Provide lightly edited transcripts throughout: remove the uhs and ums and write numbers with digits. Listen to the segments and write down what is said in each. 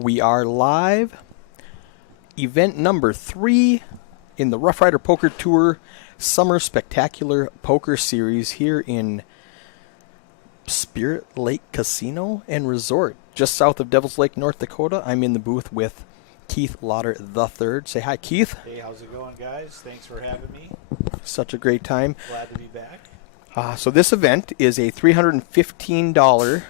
We are live. Event number 3 in the Roughrider Poker Tour Summer Spectacular Poker Series here in Spirit Lake Casino and Resort, just south of Devil's Lake, North Dakota. I'm in the booth with Keith Lauder III. Say hi, Keith. Hey, how's it going, guys? Thanks for having me. Such a great time. Glad to be back. So this event is a $315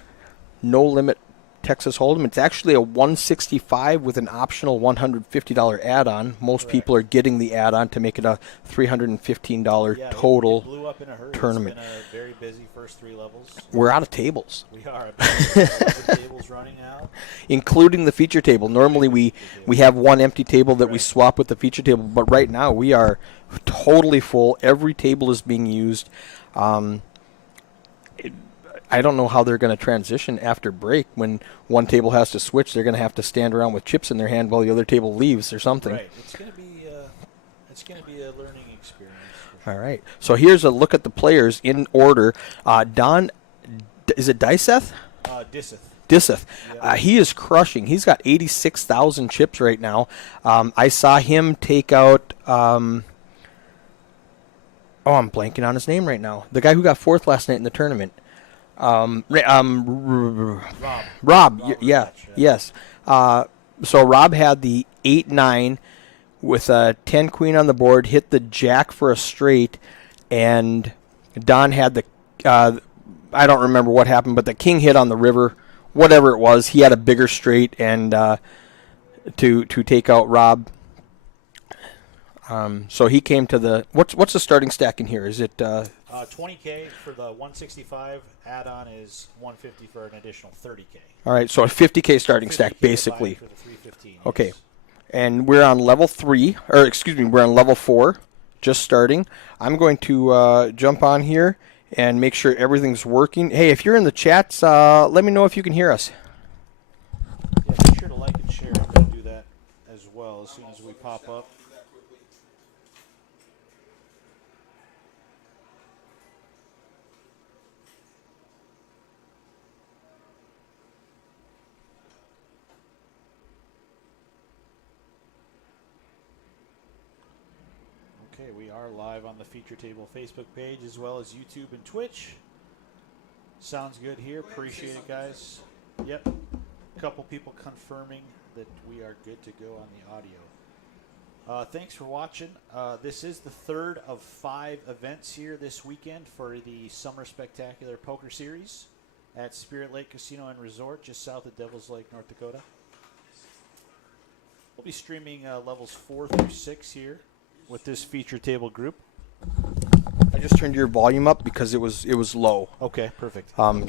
no-limit Texas Hold'em. It's actually a $165 with an optional $150 add-on. Most people are getting the add-on to make it a $315 total it blew up in a hurry. tournament. It's been a very busy first 3 levels. We're out of tables. We are. 11 tables running out. Including the feature table. Normally we have one empty table that we swap with the feature table, but right now we are totally full. Every table is being used. I don't know how they're going to transition after break. When one table has to switch, they're going to have to stand around with chips in their hand while the other table leaves or something. Right. It's going to be a learning experience. All right. So here's a look at the players in order. Don, is it Dyseth? Disseth. Yep. He is crushing. He's got 86,000 chips right now. I saw him take out. I'm blanking on his name right now. The guy who got 4th last night in the tournament. Rob. Yes. So Rob had the 8-9 with a 10 queen on the board, hit the jack for a straight, and Don had the I don't remember what happened, but the king hit on the river, whatever it was. He had a bigger straight and to take out Rob. So he came to the what's the starting stack in here? Is it 20K for the 165 add-on is 150 for an additional 30K. All right, so a 50K starting stack basically. For the 315. Okay. Yes. And we're on level 3, or excuse me, we're on level 4, just starting. I'm going to jump on here and make sure everything's working. Hey, if you're in the chats, let me know if you can hear us. Yeah, be sure to like and share. I'm going to do that as well as soon as we pop up. Okay, we are live on the Feature Table Facebook page as well as YouTube and Twitch. Sounds good here. Appreciate it, guys. Yep. A couple people confirming that we are good to go on the audio. Thanks for watching. This is the 3rd of 5 events here this weekend for the Summer Spectacular Poker Series at Spirit Lake Casino and Resort just south of Devil's Lake, North Dakota. We'll be streaming levels 4 through 6 here with this feature table group. I just turned your volume up because it was low. Okay, perfect. We're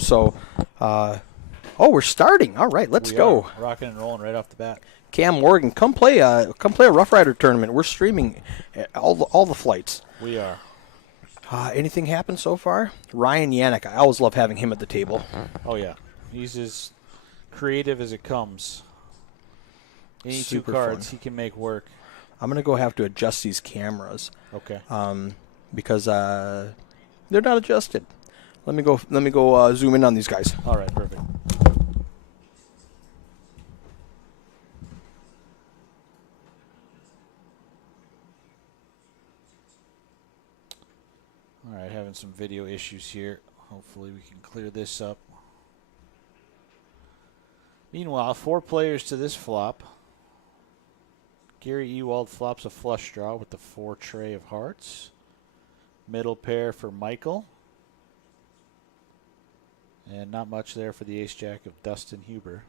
starting. All right, let's go. Rocking and rolling right off the bat. Cam Morgan, come play a Roughrider tournament. We're streaming all the flights. We are. Anything happened so far? Ryan Yannick. I always love having him at the table. Oh yeah, he's as creative as it comes. Any Super 2 cards fun. he can make work. I'm gonna go have to adjust these cameras. Okay. Because they're not adjusted. Let me go zoom in on these guys. All right, perfect. All right, having some video issues here. Hopefully we can clear this up. Meanwhile, 4 players to this flop. Gary Ewald flops a flush draw with the 4 tray of hearts. Middle pair for Michael. And not much there for the ace-jack of Dustin Huber.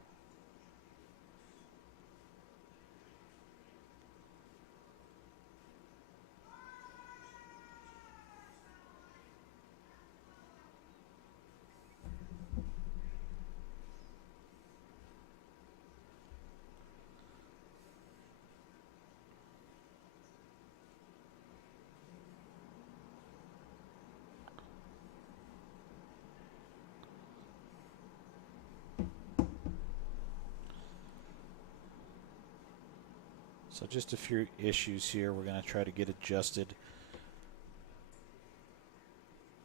So just a few issues here we're going to try to get adjusted.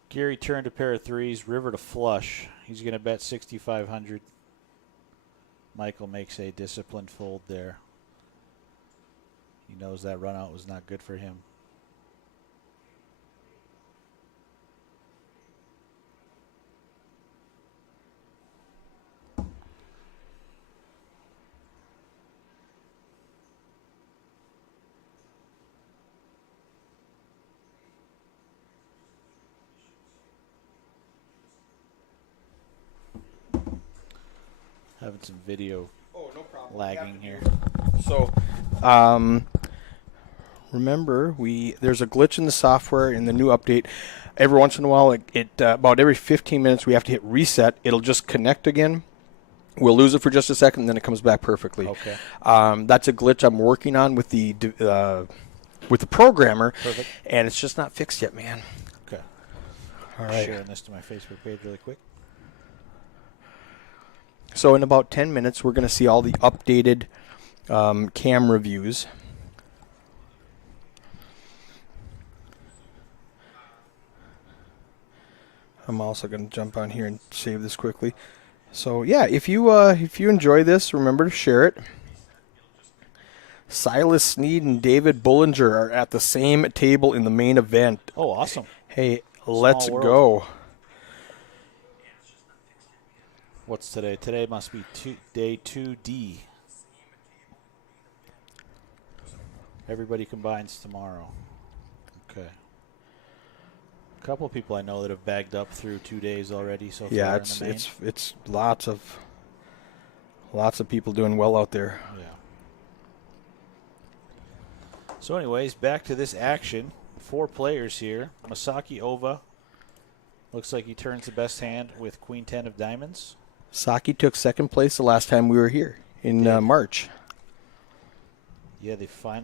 Gary turned a pair of 3s, river to flush. He's going to bet 6,500. Michael makes a disciplined fold there. He knows that run out was not good for him. Having some video lagging here. So, remember, there's a glitch in the software in the new update. Every once in a while, about every 15 minutes, we have to hit reset. It'll just connect again. We'll lose it for just a second, and then it comes back perfectly. Okay. That's a glitch I'm working on with the programmer. Perfect. And it's just not fixed yet, man. Okay. All right. Sharing this to my Facebook page really quick. So in about 10 minutes, we're going to see all the updated cam reviews. I'm also going to jump on here and save this quickly. So yeah, if you enjoy this, remember to share it. Silas Sneed and David Bullinger are at the same table in the main event. Oh, awesome. Hey, let's world. go. What's today? Today must be day 2D. Everybody combines tomorrow. Okay. A couple of people I know that have bagged up through 2 days already so far. Yeah, in the main. it's lots of people doing well out there. Yeah. So anyways, back to this action. 4 players here. Masaki Ova. Looks like he turns the best hand with Queen 10 of diamonds. Saki took second place the last time we were here in March. Yeah,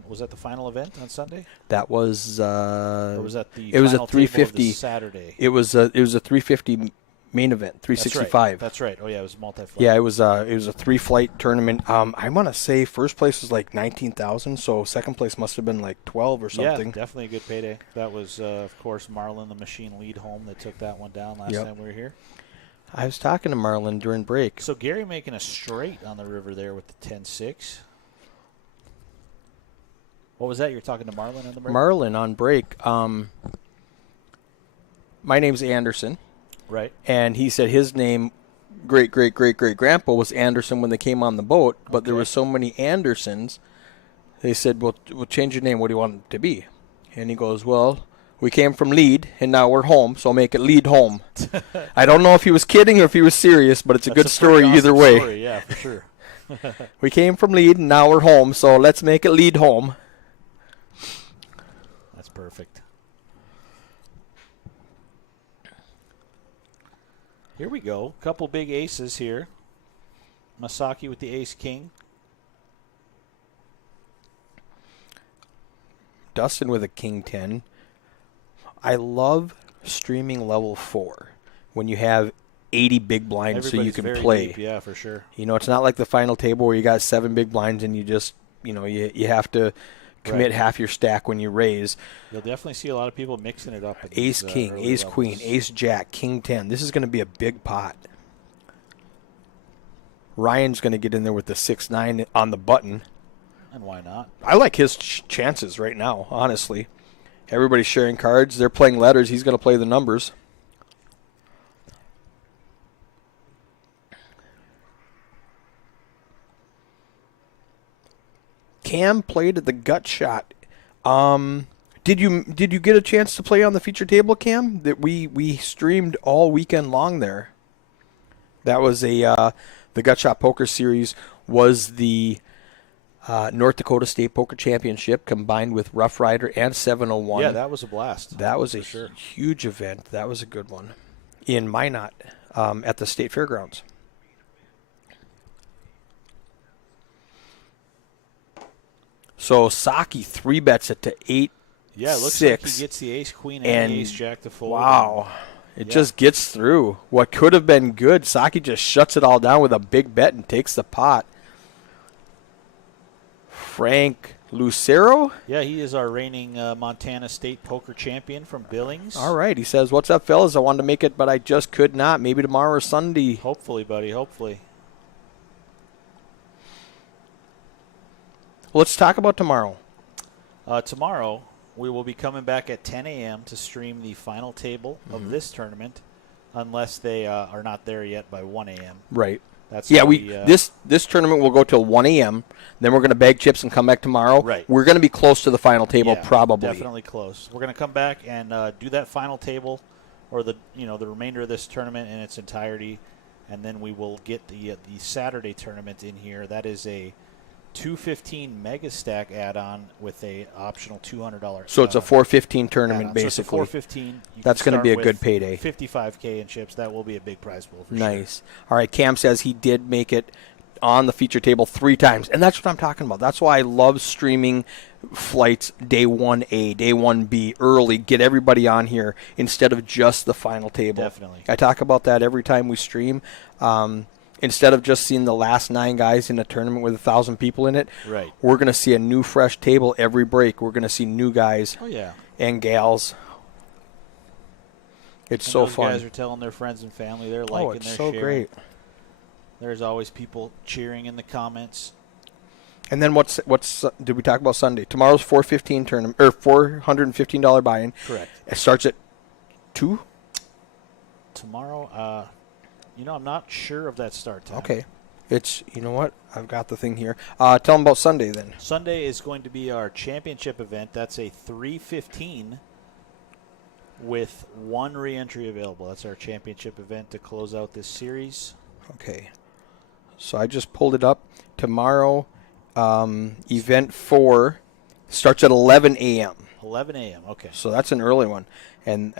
was that the final event on Sunday? That was. Or was that the it was a final table of 350 the Saturday? It was a 350 main event, 365. That's right. Oh yeah, it was multi-flight. Yeah, it was a 3-flight tournament. I want to say first place was like 19,000, so second place must have been like 12 or something. Yeah, definitely a good payday. That was of course Marlon the Machine Lead Home that took that one down last time we were here. I was talking to Marlon during break. So Gary making a straight on the river there with the 10-6. What was that? You were talking to Marlon on the break? Marlon on break. My name's Anderson. Right. And he said his name, great-great-great-great-grandpa, was Anderson when they came on the boat, but there were so many Andersons, they said, well, we'll change your name. What do you want it to be? And he goes, well, we came from Lead, and now we're home, so I'll make it Lead Home. I don't know if he was kidding or if he was serious, but it's a good story awesome either way. Story. Yeah, for sure. We came from Lead, and now we're home, so let's make it Lead Home. That's perfect. Here we go. Couple big aces here. Masaki with the ace-king. Dustin with a king 10. I love streaming level 4 when you have 80 big blinds so you can very play. Deep. Yeah, for sure. You know, it's not like the final table where you got 7 big blinds and you just, you have to commit half your stack when you raise. You'll definitely see a lot of people mixing it up. Ace king, ace queen, ace jack, king 10. This is going to be a big pot. Ryan's going to get in there with the 6-9 on the button. And why not? I like his chances right now, honestly. Everybody's sharing cards. They're playing letters. He's going to play the numbers. Cam played at the gut shot. Did you get a chance to play on the feature table, Cam? That we streamed all weekend long there. That was the Gut Shot Poker Series was the North Dakota State Poker Championship combined with Roughrider and 701. Yeah, that was a blast. That was a huge event. That was a good one in Minot at the State Fairgrounds. So Saki 3-bets it to 8. Yeah, it looks 6, like he gets the ace queen and the ace jack to fold. Wow. It just gets through. What could have been good, Saki just shuts it all down with a big bet and takes the pot. Frank Lucero? Yeah, he is our reigning Montana State poker champion from Billings. All right. He says, what's up, fellas? I wanted to make it, but I just could not. Maybe tomorrow or Sunday. Hopefully, buddy. Hopefully. let's talk about tomorrow. Tomorrow, we will be coming back at 10 a.m. to stream the final table of this tournament, unless they are not there yet by 1 a.m. Right. That's Yeah, this tournament will go till 1 a.m. Then we're going to bag chips and come back tomorrow. Right. We're going to be close to the final table, probably. Definitely close. We're going to come back and do that final table, or the remainder of this tournament in its entirety, and then we will get the Saturday tournament in here. That is a 215 Mega Stack add-on with a optional $200. So it's a 415 tournament, add-on. basically. So it's a 415. That's going to be a good payday. 55K in chips. That will be a big prize pool for Nice. All right, Cam says he did make it on the feature table 3 times, and that's what I'm talking about. That's why I love streaming flights day 1A, day 1B early, get everybody on here instead of just the final table. Definitely. I talk about that every time we stream. Instead of just seeing the last 9 guys in a tournament with 1,000 people in it, Right. we're going to see a new, fresh table every break. We're going to see new guys and gals. It's so fun. Those guys are telling their friends and family. They're liking, it's they're so sharing. great. There's always people cheering in the comments. And then what's did we talk about Sunday? Tomorrow's 415 tournament or $415 buy-in. Correct. It starts at 2. Tomorrow, I'm not sure of that start time. Okay. It's, you know what? I've got the thing here. Tell them about Sunday then. Sunday is going to be our championship event. That's a 315 with 1 re-entry available. That's our championship event to close out this series. Okay. So I just pulled it up. Tomorrow, event 4 starts at 11 a.m. 11 a.m. Okay. So that's an early one. And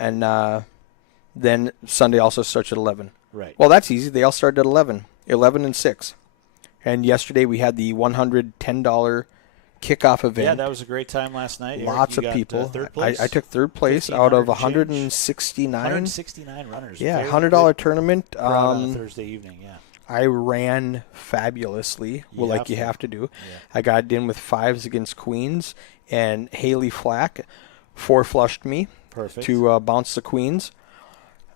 then Sunday also starts at 11. Right. Well, that's easy. They all start at 11 and 6. And yesterday we had the $110 kickoff event. Yeah, that was a great time last night. Lots Eric, of people. Third place. I took third place out of 169. 169 runners. Yeah, Very $100 good tournament. crowd on a Thursday evening, yeah. I ran fabulously, like you have to do. Yeah. I got in with 5s against queens, and Haley Flack 4-flushed me to bounce the queens.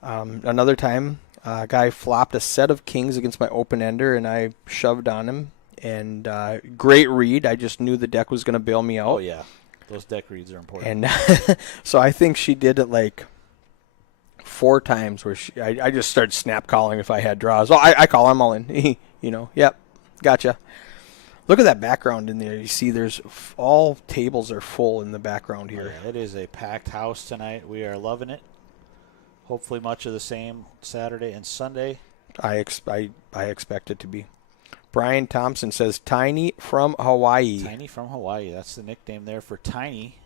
Another time, a guy flopped a set of kings against my open-ender, and I shoved on him. And great read. I just knew the deck was going to bail me out. Oh, yeah. Those deck reads are important. And so I think she did it like 4 times where I just started snap calling if I had draws. Oh, I call. I'm all in. Yep. Gotcha. Look at that background in there. You see there's all tables are full in the background here. Oh, yeah, it is a packed house tonight. We are loving it. Hopefully much of the same Saturday and Sunday. I expect it to be. Brian Thompson says, Tiny from Hawaii. Tiny from Hawaii. That's the nickname there for Tiny.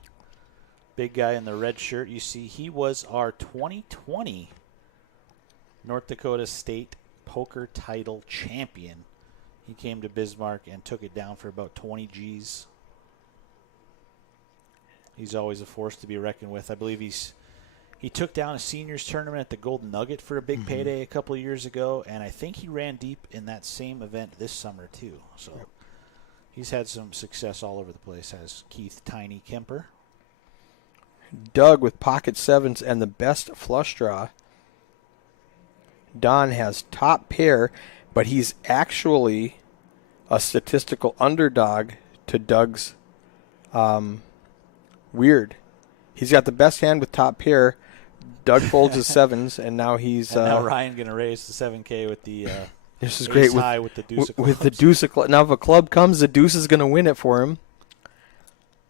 Big guy in the red shirt. You see, he was our 2020 North Dakota State Poker Title champion. He came to Bismarck and took it down for about 20 Gs. He's always a force to be reckoned with. I believe he took down a seniors tournament at the Golden Nugget for a big payday a couple of years ago, and I think he ran deep in that same event this summer too. So he's had some success all over the place, has Keith Tiny Kemper. Doug with pocket 7s and the best flush draw. Don has top pair, but he's actually a statistical underdog to Doug's weird. He's got the best hand with top pair. Doug folds his 7s, and now he's... And now Ryan going to raise the 7K with the this is great high with the deuce of clubs. With the deuce of clubs. Now if a club comes, the deuce is going to win it for him.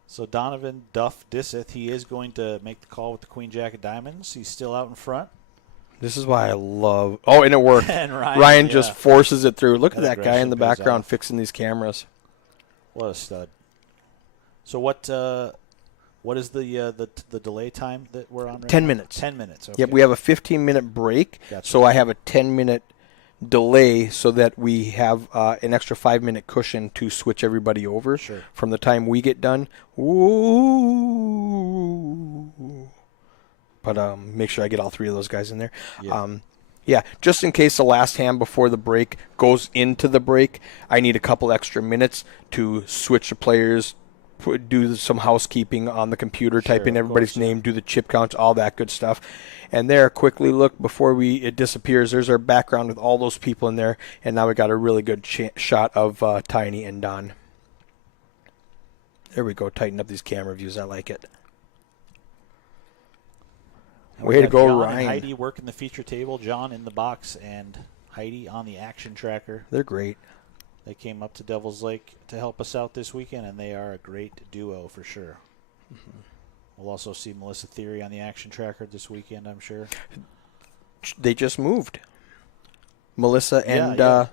So Donovan Duff Disseth, he is going to make the call with the Queen Jack of Diamonds. He's still out in front. This is why I love... Oh, and it worked. And Ryan just forces it through. Look at that guy in the aggression pays background off. fixing these cameras. What a stud. So what is the delay time that we're on right 10 now? minutes. 10 minutes, okay. Yep, we have a 15-minute break, Gotcha. so I have a 10-minute delay so that we have an extra 5-minute cushion to switch everybody over from the time we get done. Ooh. But make sure I get all 3 of those guys in there. Yeah. Just in case the last hand before the break goes into the break, I need a couple extra minutes to switch the players, do some housekeeping on the computer, type in everybody's name, do the chip counts, all that good stuff. And there, quickly look before it disappears. There's our background with all those people in there, and now we got a really good shot of Tiny and Don. There we go. Tighten up these camera views. I like it. And Way we to got go, John Ryan. and Heidi working the feature table. John in the box and Heidi on the action tracker. They're great. They came up to Devil's Lake to help us out this weekend, and they are a great duo for sure. Mm-hmm. We'll also see Melissa Theory on the action tracker this weekend, I'm sure. They just moved. Melissa and...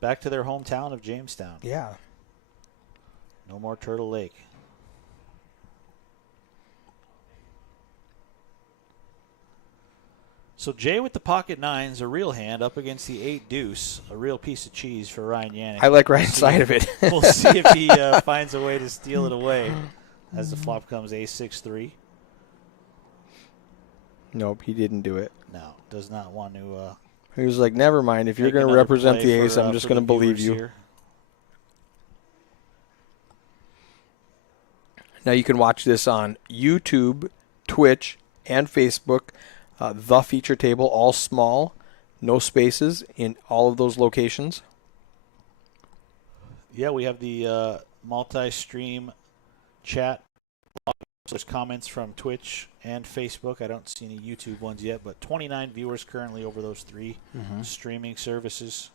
back to their hometown of Jamestown. Yeah. No more Turtle Lake. So Jay with the pocket nines, a real hand, up against the 8 deuce, a real piece of cheese for Ryan Yannick. I like Ryan's side of it. We'll see if he finds a way to steal it away as the flop comes ace-6-3. Nope, he didn't do it. No, does not want to. He was like, never mind. If you're Make going to another represent play the ace, I'm just for going to the believe viewers you. here. Now you can watch this on YouTube, Twitch, and Facebook. The feature table, all small, no spaces in all of those locations. Yeah, we have the multi-stream chat. There's comments from Twitch and Facebook. I don't see any YouTube ones yet, but 29 viewers currently over those 3 streaming services.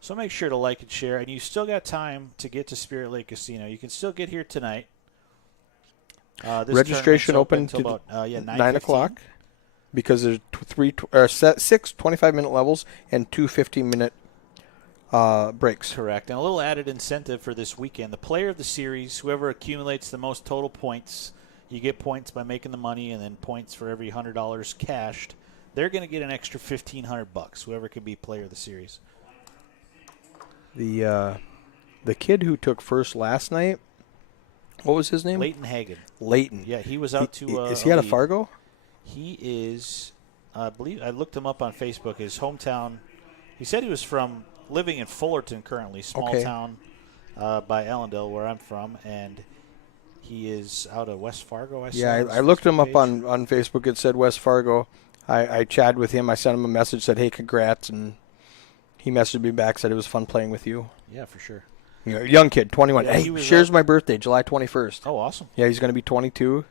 So make sure to like and share. And you still got time to get to Spirit Lake Casino. You can still get here tonight. This Registration open till to about 9 o'clock because there's 6 25-minute levels and 2 15-minute breaks. Correct. And a little added incentive for this weekend. The player of the series, whoever accumulates the most total points, you get points by making the money and then points for every $100 cashed. They're going to get an extra $1,500, whoever can be player of the series. The kid who took first last night, what was his name? Leighton Hagen. Leighton. Yeah, he was out to is he out of lead. Fargo? He is, I believe, I looked him up on Facebook. His hometown, he said he was living in Fullerton currently, small town by Allendale, where I'm from, and he is out of West Fargo, I Yeah, I looked him up on Facebook. It said West Fargo. I chatted with him. I sent him a message, said, hey, congrats, and he messaged me back, said it was fun playing with you. Yeah, for sure. You know, young kid, 21. Yeah, hey, shares my birthday, July 21st. Oh, awesome. Yeah, he's going to be 22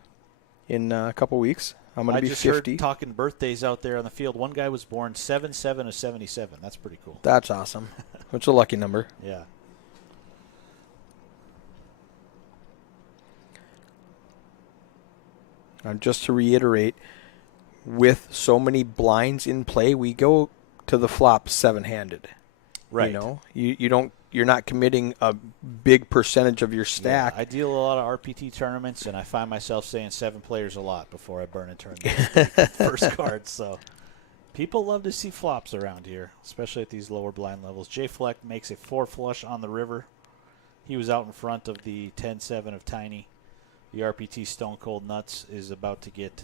in a couple weeks. I'm going to be 50. I just heard talking birthdays out there on the field. One guy was born 7/7 of 77. That's pretty cool. That's awesome. It's a lucky number. Yeah. Just to reiterate, with so many blinds in play, we go to the flop 7-handed. Right. You know, you're not committing a big percentage of your stack. Yeah, I deal a lot of RPT tournaments, and I find myself saying 7 players a lot before I burn and turn the first cards. So people love to see flops around here, especially at these lower blind levels. Jay Fleck makes a 4 flush on the river. He was out in front of the 10-7 of Tiny. The RPT Stone Cold Nuts is about to get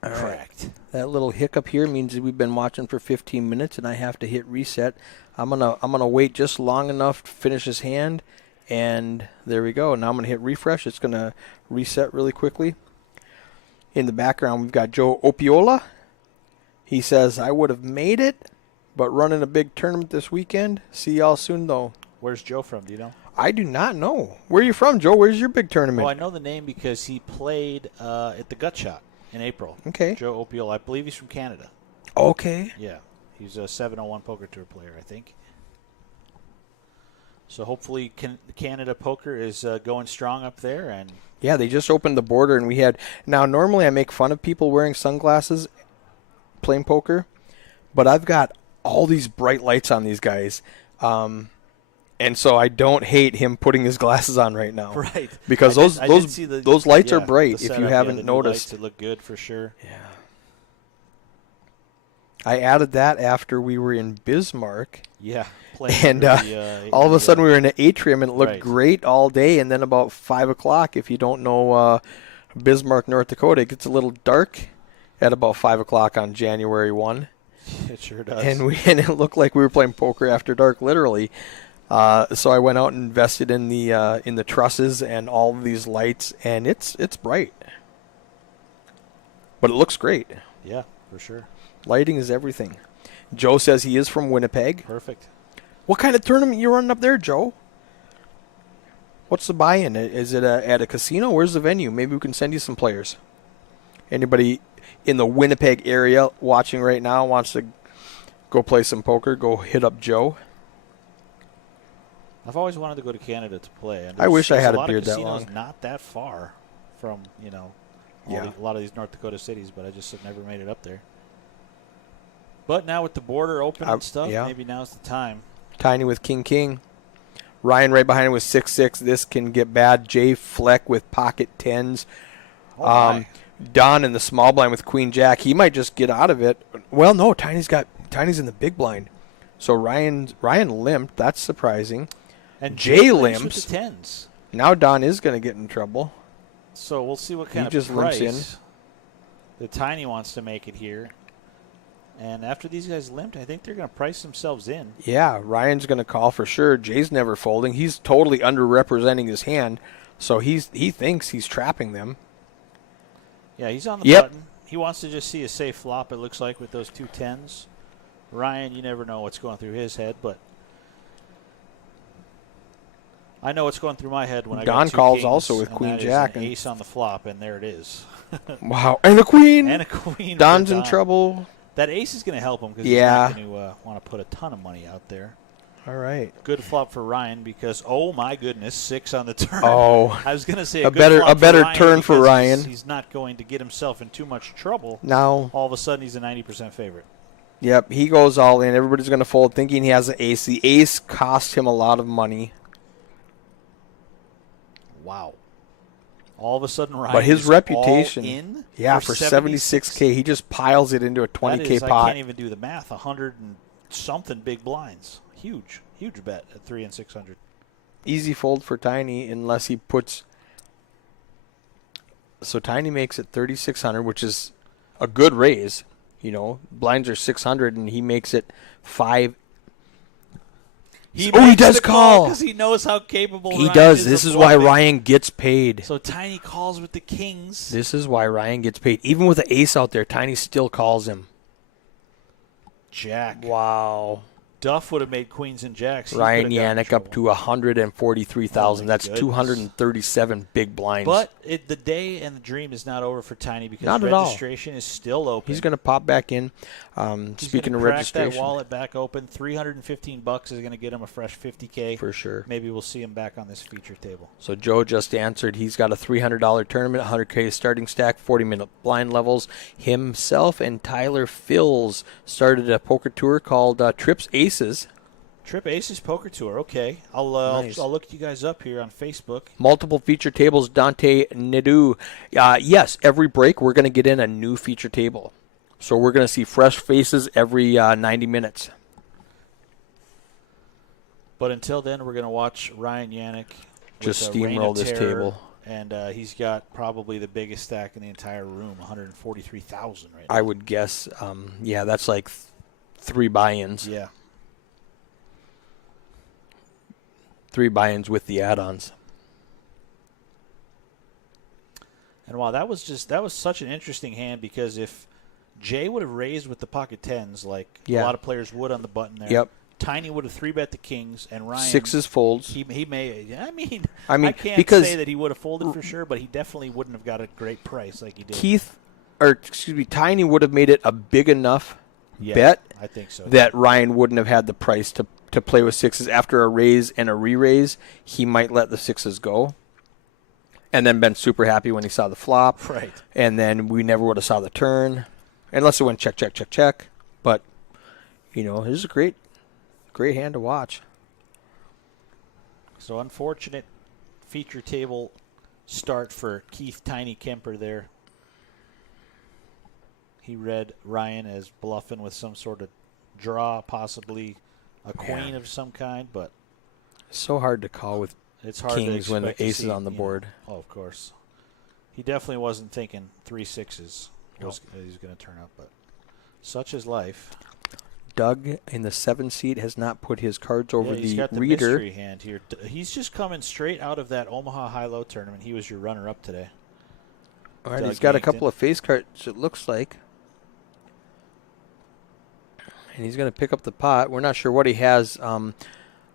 cracked. That little hiccup here means that we've been watching for 15 minutes, and I have to hit reset. I'm gonna wait just long enough to finish his hand, and there we go. Now I'm gonna hit refresh. It's gonna reset really quickly. In the background, we've got Joe Opiola. He says, I would have made it, but running a big tournament this weekend. See y'all soon, though. Where's Joe from? Do you know? I do not know. Where are you from, Joe? Where's your big tournament? Oh, I know the name because he played at the Gut Shot in April. Okay. Joe Opiola. I believe he's from Canada. Okay. Yeah. He's a 701 Poker Tour player, I think. So hopefully Canada Poker is going strong up there. And yeah, they just opened the border, and we had... Now, normally I make fun of people wearing sunglasses playing poker, but I've got all these bright lights on these guys. And so I don't hate him putting his glasses on right now. Right. Because those lights are bright if you haven't noticed. Lights look good for sure. Yeah. I added that after we were in Bismarck. Yeah. And all of a sudden we were in an atrium and it looked great all day. And then about 5 o'clock, if you don't know Bismarck, North Dakota, it gets a little dark at about 5 o'clock on January 1. It sure does. And it looked like we were playing poker after dark, literally. So I went out and invested in the trusses and all of these lights, and it's bright. But it looks great. Yeah, for sure. Lighting is everything. Joe says he is from Winnipeg. Perfect. What kind of tournament you running up there, Joe? What's the buy-in? Is it at a casino? Where's the venue? Maybe we can send you some players. Anybody in the Winnipeg area watching right now wants to go play some poker, go hit up Joe. I've always wanted to go to Canada to play. And I wish I had a a beard that lot of long. casinos not that far from, a lot of these North Dakota cities, but I just have never made it up there. But now with the border open and stuff, maybe now's the time. Tiny with King. Ryan right behind him with 6-6. This can get bad. Jay Fleck with pocket tens. Don in the small blind with Queen Jack. He might just get out of it. Well, no, Tiny's in the big blind. So Ryan limped. That's surprising. And Jay limps limps. with the tens. Now Don is going to get in trouble. So we'll see what kind He just of limps price the Tiny wants to make it here. And after these guys limped, I think they're going to price themselves in. Yeah, Ryan's going to call for sure. Jay's never folding. He's totally underrepresenting his hand, so he thinks he's trapping them. Yeah, he's on the button. He wants to just see a safe flop, it looks like, with those two tens. Ryan, you never know what's going through his head, but I know what's going through my head when I got Don two calls kings, also with and Queen that is Jack. an ace on the flop, and there it is. Wow, and a queen. And a queen. Don's in trouble. That ace is going to help him because he's not going to want to put a ton of money out there. All right. Good flop for Ryan because, oh my goodness, 6 on the turn. Oh, I was going to say a better Ryan turn for Ryan. He's not going to get himself in too much trouble. Now, all of a sudden, he's a 90% favorite. Yep, he goes all in. Everybody's going to fold thinking he has an ace. The ace cost him a lot of money. Wow. All of a sudden, Ryan but his is reputation, all in for 76K, he just piles it into a 20K pot. I can't even do the math. 100 and something big blinds. Huge bet at 3 and 600. Easy fold for Tiny unless he puts. So Tiny makes it 3,600, which is a good raise. Blinds are 600, and he makes it 5. He does call because he knows how capable he Ryan does. Is this of is why bluffing. Ryan gets paid. So Tiny calls with the kings. This is why Ryan gets paid. Even with the ace out there, Tiny still calls him. Jack. Wow. Duff would have made queens and jacks. Ryan Yannick up to 143,000. That's goodness. 237 big blinds. But the day and the dream is not over for Tiny because not registration is still open. He's going to pop back in. Speaking of registration, that wallet back open. $315 is going to get him a fresh $50K for sure. Maybe we'll see him back on this feature table. So Joe just answered. He's got a $300 tournament, 100K starting stack, 40-minute blind levels. Himself and Tyler Fills started a poker tour called Trips Aces. Trip Aces Poker Tour. Okay, I'll look you guys up here on Facebook. Multiple feature tables. Dante Nadeau. Yes, every break we're going to get in a new feature table. So we're going to see fresh faces every 90 minutes. But until then, we're going to watch Ryan Yannick just steamroll this table. And he's got probably the biggest stack in the entire room, 143,000 right now. I would guess, that's like 3 buy-ins. Yeah. 3 buy-ins with the add-ons. And wow, that was such an interesting hand because if Jay would have raised with the pocket tens like a lot of players would on the button there. Yep. Tiny would have 3-bet the kings and Ryan 6s folds. He may. I mean, I can't because say that he would have folded for sure, but he definitely wouldn't have got a great price like he did. Tiny would have made it a big enough bet. I think so. That Ryan wouldn't have had the price to play with 6s after a raise and a re-raise. He might let the 6s go, and then been super happy when he saw the flop. Right. And then we never would have saw the turn, unless it went check, check, check, check. But this is a great hand to watch. So unfortunate feature table start for Keith Tiny Kemper there. He read Ryan as bluffing with some sort of draw, possibly a queen of some kind, but it's so hard to call with kings when the ace is on the board. Oh, of course. He definitely wasn't thinking 3 6s was he's going to turn up, but such is life. Doug in the 7 seat has not put his cards over he's the got the reader. Mystery hand here. He's just coming straight out of that Omaha high-low tournament. He was your runner-up today. All right, he's got a couple of face cards, it looks like. And he's going to pick up the pot. We're not sure what he has.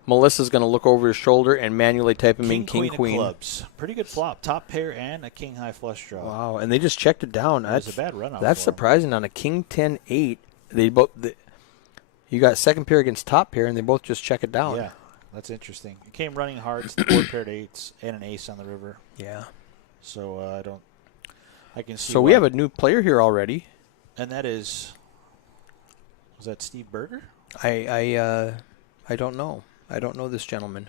Melissa's going to look over his shoulder and manually type him in King, Queen Queen. of clubs. Pretty good flop. Top pair and a King high flush draw. Wow, and they just checked it down. It was a bad run out. That's surprising. On a King 10-8, you got second pair against top pair, and they both just check it down. Yeah, that's interesting. It came running hearts, the board paired eights, and an ace on the river. Yeah. So I can see. So we have a new player here already. And that is, was that Steve Berger? I don't know. I don't know this gentleman.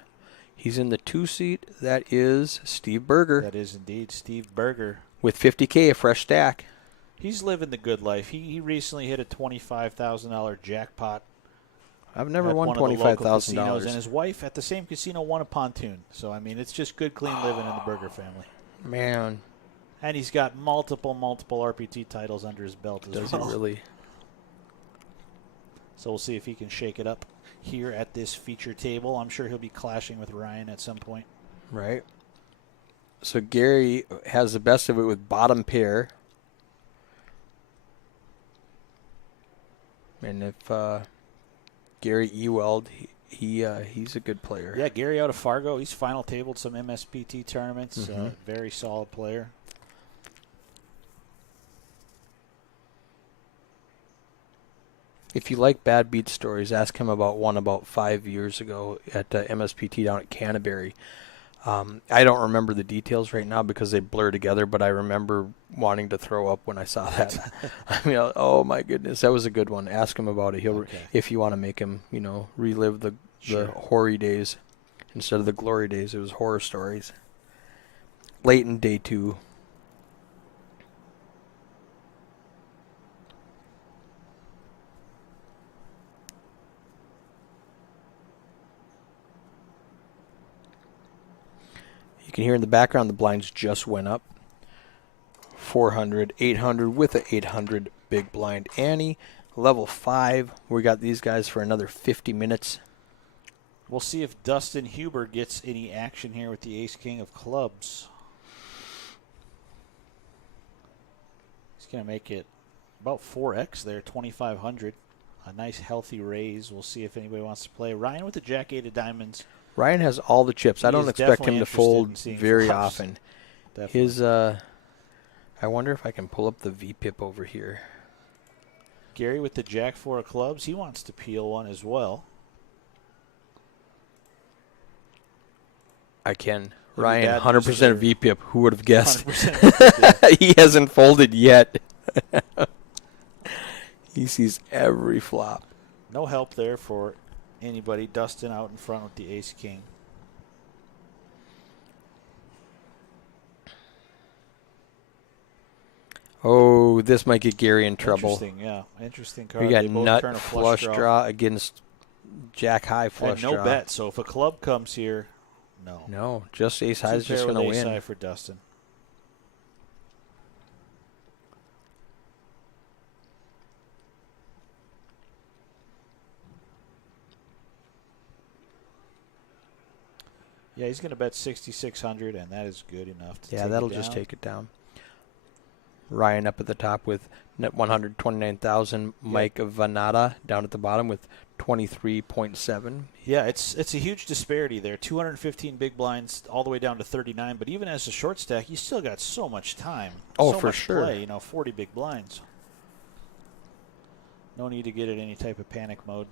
He's in the 2 seat. That is Steve Berger. That is indeed Steve Berger. With $50K, a fresh stack. He's living the good life. He recently hit a $25,000 jackpot. I've never won $25,000. And his wife at the same casino won a pontoon. So, I mean, it's just good, clean living in the Berger family. Man. And he's got multiple RPT titles under his belt as well. Does he really? So we'll see if he can shake it up here at this feature table. I'm sure he'll be clashing with Ryan at some point. Right. So Gary has the best of it with bottom pair. And if Gary Ewald, he's a good player. Yeah, Gary out of Fargo. He's final tabled some MSPT tournaments. Very solid player. If you like bad beat stories, ask him about one about 5 years ago at MSPT down at Canterbury. I don't remember the details right now because they blur together, but I remember wanting to throw up when I saw that. I mean, oh my goodness, that was a good one. Ask him about it. If you want to make him, relive the hoary days instead of the glory days. It was horror stories. Late in day 2. You can hear in the background the blinds just went up. 400, 800 with a 800 big blind Annie. Level 5. We got these guys for another 50 minutes. We'll see if Dustin Huber gets any action here with the ace-king of clubs. He's going to make it about 4x there, 2,500. A nice healthy raise. We'll see if anybody wants to play. Ryan with the jack-8 of diamonds. Ryan has all the chips. I don't expect him to fold very often. Definitely. I wonder if I can pull up the VPIP over here. Gary with the jack-4 of clubs. He wants to peel one as well. I can. Ryan, 100% VPIP. Who would have guessed? 100% He hasn't folded yet. He sees every flop. No help there for anybody. Dustin out in front with the ace-king. Oh, this might get Gary in trouble. Interesting, yeah. Interesting card. We got nut flush draw against jack high flush draw. And no bet. So if a club comes here, no. No, just ace high is just going to win. Ace high for Dustin. Yeah, he's going to bet 6,600, and that is good enough to take it down. Yeah, that'll just take it down. Ryan up at the top with net 129,000. Mike Vanata down at the bottom with 23.7. Yeah, it's a huge disparity there. 215 big blinds all the way down to 39. But even as a short stack, you still got so much time. Oh, so for much sure. Play, 40 big blinds. No need to get in any type of panic mode.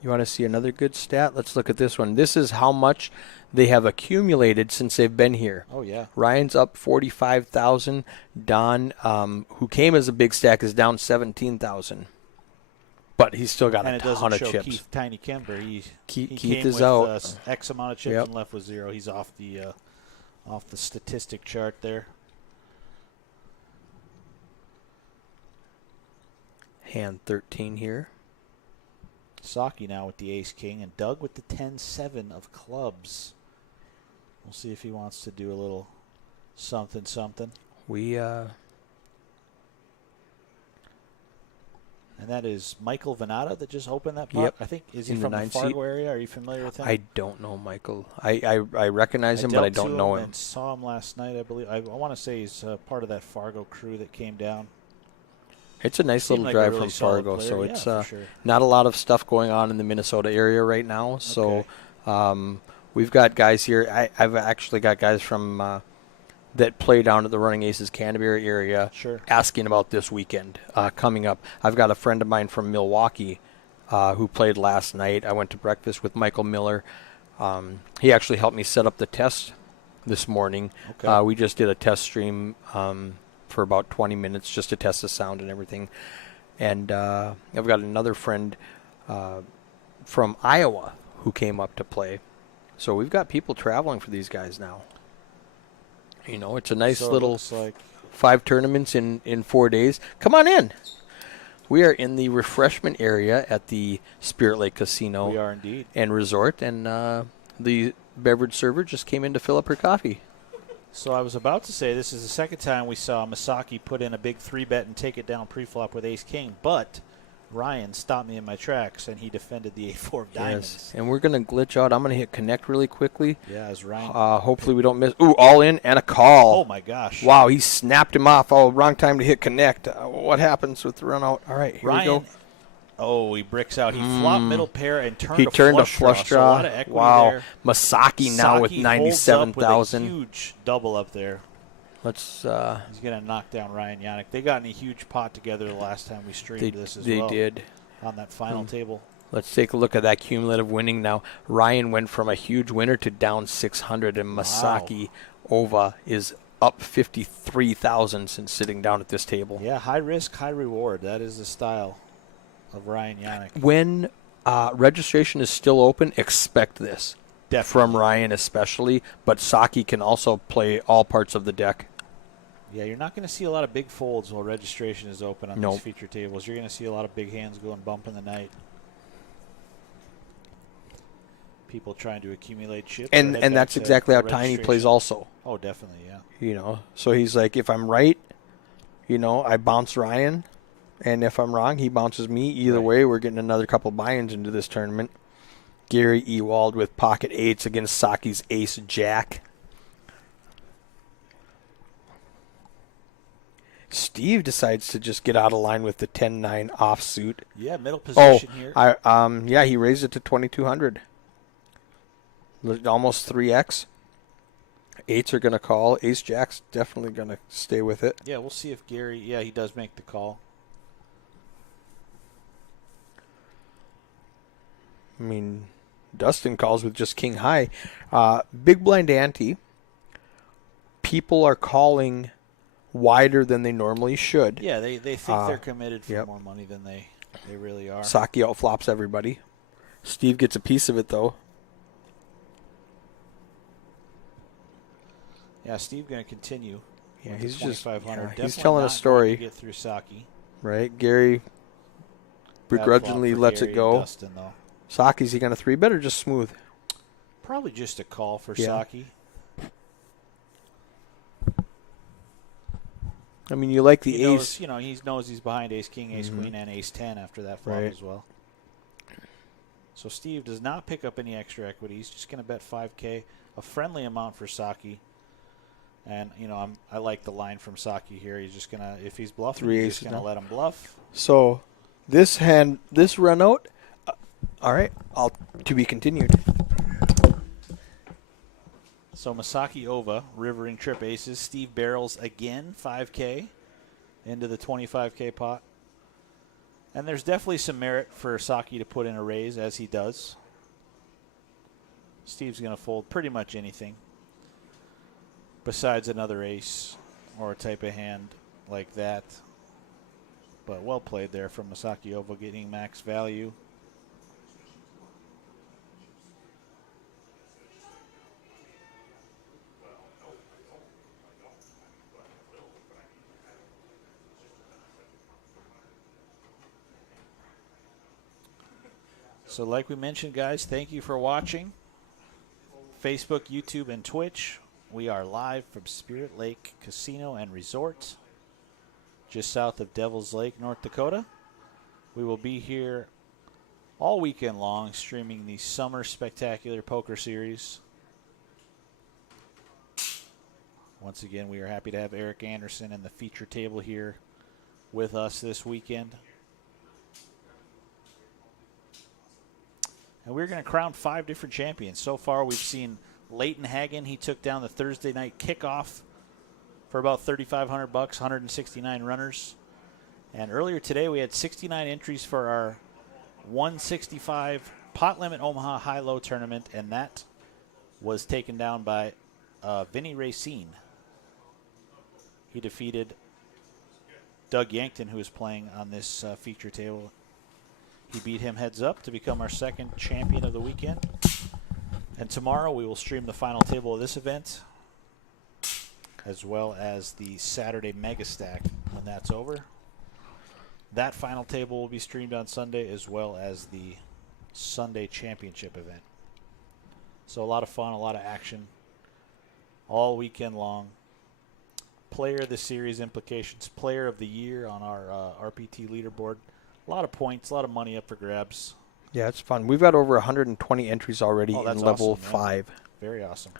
You want to see another good stat? Let's look at this one. This is how much they have accumulated since they've been here. Oh, yeah. Ryan's up 45,000. Don, who came as a big stack, is down 17,000. But he's still got a ton of chips. And it doesn't show Keith Tiny Kemper. He Keith came is with out. X amount of chips and left with 0. He's off the statistic chart there. Hand 13 here. Saki now with the ace-king, and Doug with the 10-7 of clubs. We'll see if he wants to do a little something. And that is Michael Venata that just opened that pot. Yep. I think, is he from the Fargo area? Are you familiar with him? I don't know Michael. I recognize him, but I don't know him. And saw him last night, I believe. I want to say he's part of that Fargo crew that came down. It's a nice Seemed little like a drive really from solid Fargo, player. so Yeah, it's for sure. not a lot of stuff going on in the Minnesota area right now. So we've got guys here. I've actually got guys from that play down at the Running Aces Canterbury area Sure. asking about this weekend coming up. I've got a friend of mine from Milwaukee who played last night. I went to breakfast with Michael Miller. He actually helped me set up the test this morning. Okay. We just did a test stream for about 20 minutes just to test the sound and everything. And I've got another friend from Iowa who came up to play. So we've got people traveling for these guys now. You know, it's a nice So it little looks like 5 tournaments in 4 days. Come on in. We are in the refreshment area at the Spirit Lake Casino we are indeed. and Resort, and the beverage server just came in to fill up her coffee. So I was about to say this is the second time we saw Masaki put in a big 3-bet and take it down pre-flop with ace-king, but Ryan stopped me in my tracks, and he defended the 8-4 of diamonds. Yes, and we're going to glitch out. I'm going to hit connect really quickly. Yeah, as Ryan. Hopefully we don't miss. Ooh, all in and a call. Oh, my gosh. Wow, he snapped him off. Oh, wrong time to hit connect. What happens with the run out? All right, here Ryan, we go. Oh, he bricks out. He flopped middle pair and turned He a turned flush a flush So a draw. lot of equity Wow. there. Masaki now with Saki holds up with a 97,000. huge double up there. Let's. He's going to knock down Ryan Yannick. They got in a huge pot together the last time we streamed this as well. They did. On that final table. Let's take a look at that cumulative winning now. Ryan went from a huge winner to down 600, and Masaki Ova is up 53,000 since sitting down at this table. Yeah, high risk, high reward. That is the style of Ryan Yannick. When registration is still open, expect this. Definitely. From Ryan especially, but Saki can also play all parts of the deck. Yeah, you're not going to see a lot of big folds while registration is open on these feature tables. You're going to see a lot of big hands going bump in the night. People trying to accumulate chips. And that's exactly how Tiny plays also. Oh, definitely, yeah. You know, so he's like, if I'm right, you know, I bounce Ryan, and if I'm wrong, he bounces me. Either way, we're getting another couple buy-ins into this tournament. Gary Ewald with pocket eights against Saki's ace jack. Steve decides to just get out of line with the 10-9 offsuit. Yeah, middle position here. Yeah, he raised it to 2,200. Almost 3x. Eights are going to call. Ace jack's definitely going to stay with it. Yeah, we'll see if Gary. Yeah, he does make the call. I mean, Dustin calls with just king high. Big blind ante. People are calling wider than they normally should. Yeah, they think they're committed for more money than they really are. Saki outflops everybody. Steve gets a piece of it, though. Yeah, Steve going to continue. Yeah, he's just he's telling a story. To get through Saki. Right, Gary begrudgingly lets it go. Dustin, though. Saki's he going to 3-bet or just smooth? Probably just a call for Saki. I mean, you like the ace. He knows he's behind ace king, ace queen, and ace 10 after that flop as well. So Steve does not pick up any extra equity. He's just going to bet $5K, a friendly amount for Saki. And I like the line from Saki here. He's just gonna, if he's bluffing, he's just gonna let him bluff. So this run out. All right, to be continued. So Masaki Ova, rivering trip aces. Steve barrels again, 5K into the 25K pot. And there's definitely some merit for Saki to put in a raise, as he does. Steve's going to fold pretty much anything besides another ace or a type of hand like that. But well played there from Masaki Ova, getting max value. So like we mentioned, guys, thank you for watching. Facebook, YouTube, and Twitch. We are live from Spirit Lake Casino and Resort, just south of Devil's Lake, North Dakota. We will be here all weekend long streaming the Summer Spectacular Poker Series. Once again, we are happy to have Eric Anderson and the feature table here with us this weekend. And we're going to crown 5 different champions. So far, we've seen Leighton Hagen. He took down the Thursday night kickoff for about $3,500, 169 runners. And earlier today, we had 69 entries for our 165 pot limit Omaha high-low tournament, and that was taken down by Vinny Racine. He defeated Doug Yankton, who is playing on this feature table. He beat him heads up to become our second champion of the weekend. And tomorrow we will stream the final table of this event, as well as the Saturday Mega Stack when that's over. That final table will be streamed on Sunday, as well as the Sunday Championship event. So a lot of fun, a lot of action all weekend long. Player of the series implications, player of the year on our RPT leaderboard. A lot of points, a lot of money up for grabs. Yeah, it's fun. We've got over 120 entries already in level awesome, 5. Yeah. Very awesome.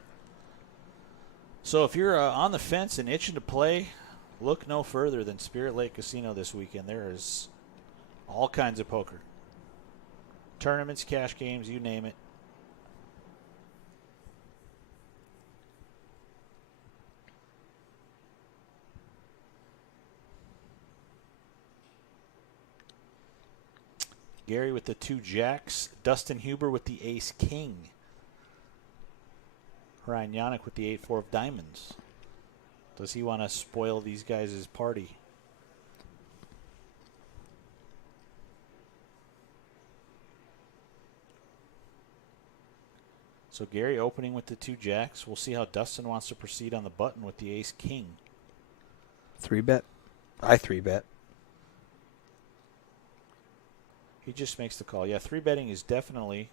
So if you're on the fence and itching to play, look no further than Spirit Lake Casino this weekend. There is all kinds of poker. Tournaments, cash games, you name it. Gary with the 2 jacks. Dustin Huber with the ace king. Ryan Yannick with the 8-4 of diamonds. Does he want to spoil these guys' party? So Gary opening with the 2 jacks. We'll see how Dustin wants to proceed on the button with the ace king. 3-bet. I 3-bet. He just makes the call. Yeah, 3-betting is definitely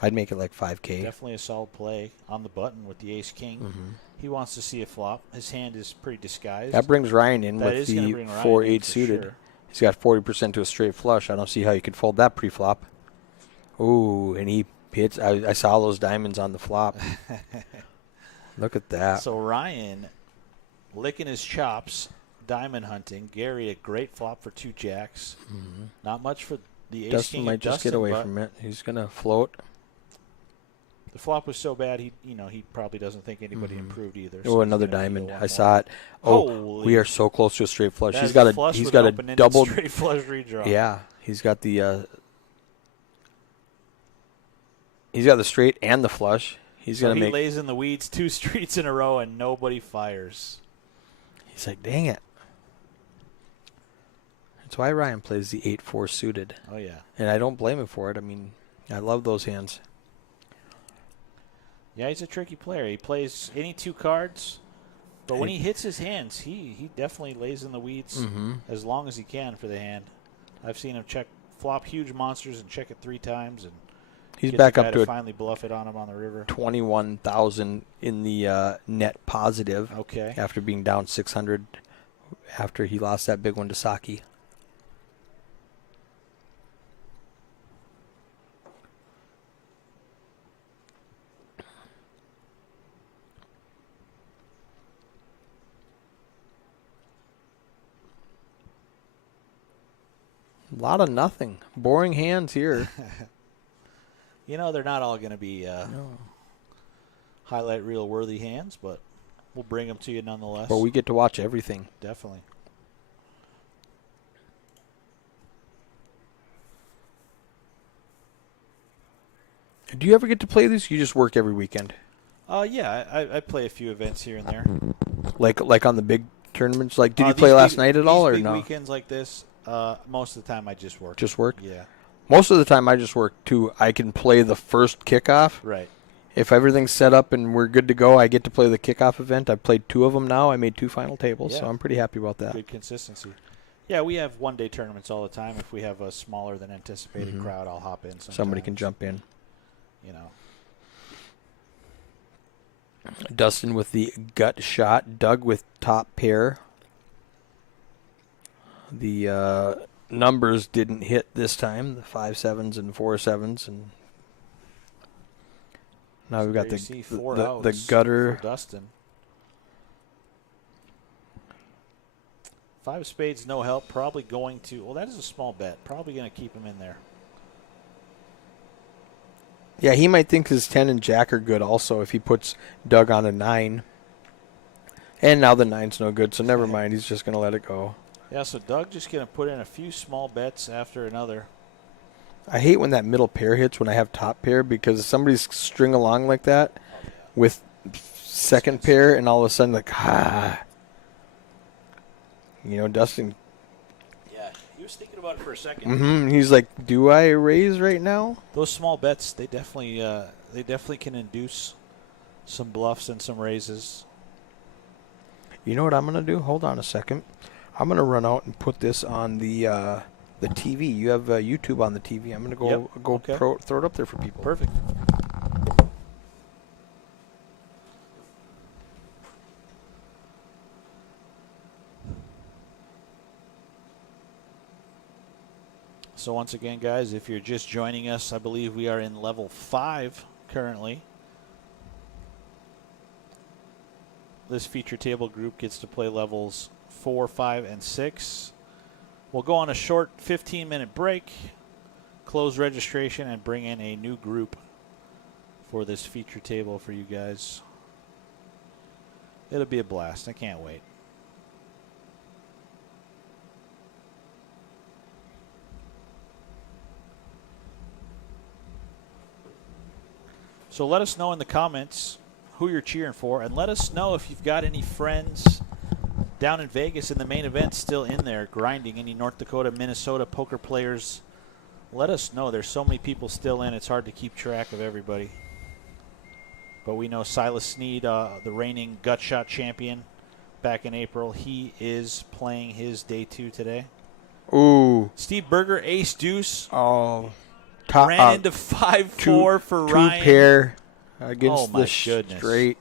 I'd make it like 5K. definitely a solid play on the button with the ace king. Mm-hmm. He wants to see a flop. His hand is pretty disguised. That brings Ryan in That with is the gonna bring Ryan 4-8 in for suited. sure. He's got 40% to a straight flush. I don't see how you could fold that pre-flop. Ooh, and he hits. I saw those diamonds on the flop. Look at that. So Ryan licking his chops, diamond hunting. Gary, a great flop for 2 jacks. Mm-hmm. Not much for the ace Dustin king. might of just Dustin, get away but from it. He's going to float. the flop was so bad, he probably doesn't think anybody Mm-hmm. improved either. Oh, so he's another gonna deal diamond. one I more. saw it. Oh, Holy. we are so close to a straight flush. That He's is got flush he's with got an a open-ended double. straight flush redraw. Yeah, he's got the straight and the flush. He's So gonna he make. lays in the weeds 2 streets in a row and nobody fires. He's like, dang it. That's why Ryan plays the 8-4 suited, Oh yeah. and I don't blame him for it. I mean, I love those hands. Yeah, he's a tricky player. He plays any 2 cards, but when he hits his hands, he definitely lays in the weeds Mm-hmm. as long as he can for the hand. I've seen him flop huge monsters and check it 3 times, and He's get back the guy up to a finally bluff it on him on the river. 21,000 in the net positive Okay. after being down 600 after he lost that big one to Saki. A lot of nothing. Boring hands here. They're not all going to be No. highlight reel worthy hands, but we'll bring them to you nonetheless. But we get to watch everything. Definitely. Do you ever get to play these? You just work every weekend, Yeah, I play a few events here and there. like on the big tournaments. Like, did you These play last big- night at all, these or big no? weekends like this, most of the time I just work. Just work. Yeah, Most of the time, I just work too. I can play the first kickoff. right. If everything's set up and we're good to go, I get to play the kickoff event. I've played 2 of them now. I made 2 final tables, so Yeah. I'm pretty happy about that. Good consistency. Yeah, we have 1-day tournaments all the time. If we have a smaller than anticipated Mhm. crowd, I'll hop in. Somebody can sometimes. jump in. You know, Dustin with the gut shot. Doug with top pair. The numbers didn't hit this time. The 5-7s and 4-7s, and now we've got there you see 4 the outs gutter. for Dustin. 5 of spades, no help. Probably going to, well, that is a small bet. Probably going to keep him in there. Yeah, he might think his 10 and jack are good also if he puts Doug on a 9. And now the 9's no good, so never mind. He's just going to let it go. Yeah, so Doug just going to put in a few small bets after another. I hate when that middle pair hits when I have top pair because if somebody's string along like that with second pair and all of a sudden Dustin. Yeah, he was thinking about it for a second. He's like, do I raise right now? Those small bets, they definitely can induce some bluffs and some raises. You know what I'm going to do? Hold on a second. I'm going to run out and put this on the TV. You have YouTube on the TV. I'm going to go throw it up there for people. Perfect. So once again, guys, if you're just joining us, I believe we are in level 5 currently. This feature table group gets to play levels 4, 5, and 6. We'll go on a short 15-minute break, close registration, and bring in a new group for this feature table for you guys. It'll be a blast. I can't wait. So let us know in the comments who you're cheering for, and let us know if you've got any friends down in Vegas in the main event still in there grinding, any North Dakota, Minnesota poker players. Let us know. There's so many people still in, it's hard to keep track of everybody. But we know Silas Snead, the reigning gut shot champion back in April, he is playing his day 2 today. Ooh. Steve Berger, ace deuce. Oh. Ran into 5-4 for Ryan. 2 pair against the goodness. straight.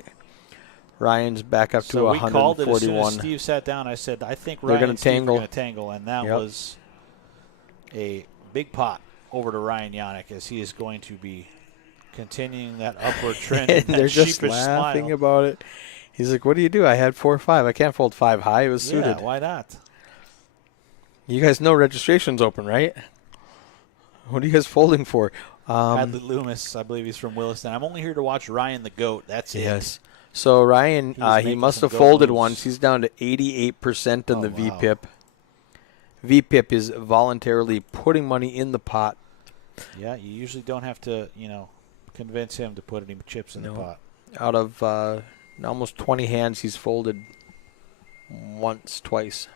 Ryan's back up to 141. We called it as soon as Steve sat down. I said, I think Ryan and Steve are going to tangle. And that was a big pot over to Ryan Yannick as he is going to be continuing that upward trend. And they're just laughing about it. He's like, what do you do? I had 4-5. I can't fold 5 high. It was suited. Yeah, why not? You guys know registration's open, right? What are you guys folding for? Hadley Loomis, I believe he's from Williston. I'm only here to watch Ryan the GOAT. That's it. Yes. So Ryan, he must have folded once. He's down to 88% on the VPIP. VPIP is voluntarily putting money in the pot. Yeah, you usually don't have to, convince him to put any chips in the pot. Out of almost 20 hands, he's folded twice.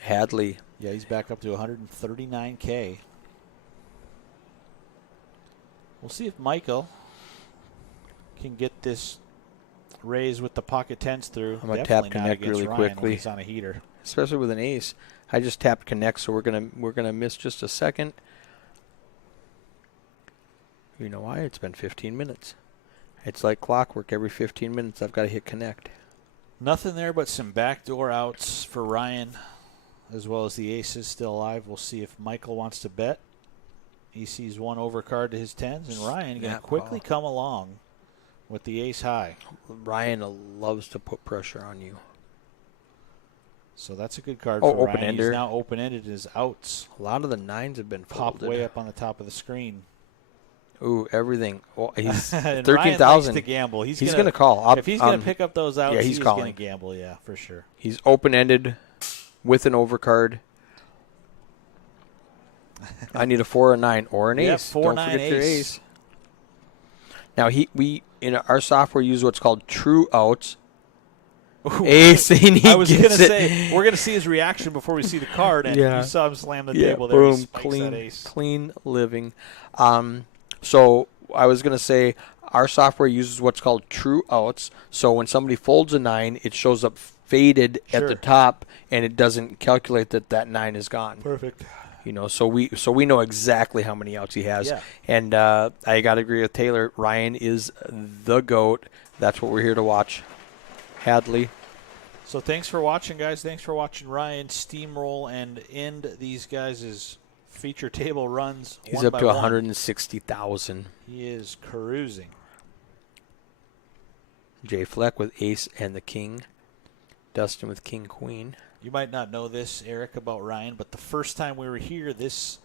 Hadley. Yeah, he's back up to 139K. We'll see if Michael can get this raise with the pocket tens through. I'm going to tap connect really quickly. He's on a heater. Especially with an ace. I just tapped connect, so we're gonna miss just a second. You know why? It's been 15 minutes. It's like clockwork. Every 15 minutes, I've got to hit connect. Nothing there but some backdoor outs for Ryan, as well as the aces still alive. We'll see if Michael wants to bet. He sees one overcard to his tens, and Ryan going to quickly come along with the ace high. Ryan loves to put pressure on you. So that's a good card for Ryan. Open-ender. He's now open-ended his outs. A lot of the nines have been popped way up on the top of the screen. Ooh, everything. Well, he's 13,000 to gamble. He's going to call. If he's going to pick up those outs, he's going to gamble, for sure. He's open-ended with an overcard. I need a 4 or 9 or an ace. 4, Don't 9, forget your ace. ace. Now we in our software use what's called true outs. Ooh, ace, and I was going to say we're going to see his reaction before we see the card, and you saw him slam the table there. Boom, clean living. So I was going to say our software uses what's called true outs. So when somebody folds a 9, it shows up faded at the top, and it doesn't calculate that 9 is gone. Perfect. So we know exactly how many outs he has. Yeah. And I got to agree with Taylor. Ryan is the GOAT. That's what we're here to watch. Hadley. So thanks for watching, guys. Thanks for watching Ryan steamroll and end these guys' feature table runs. He's up to 160,000. He is cruising. Jay Fleck with ace and the king. Dustin with king queen. You might not know this, Eric, about Ryan, but the first time we were here, this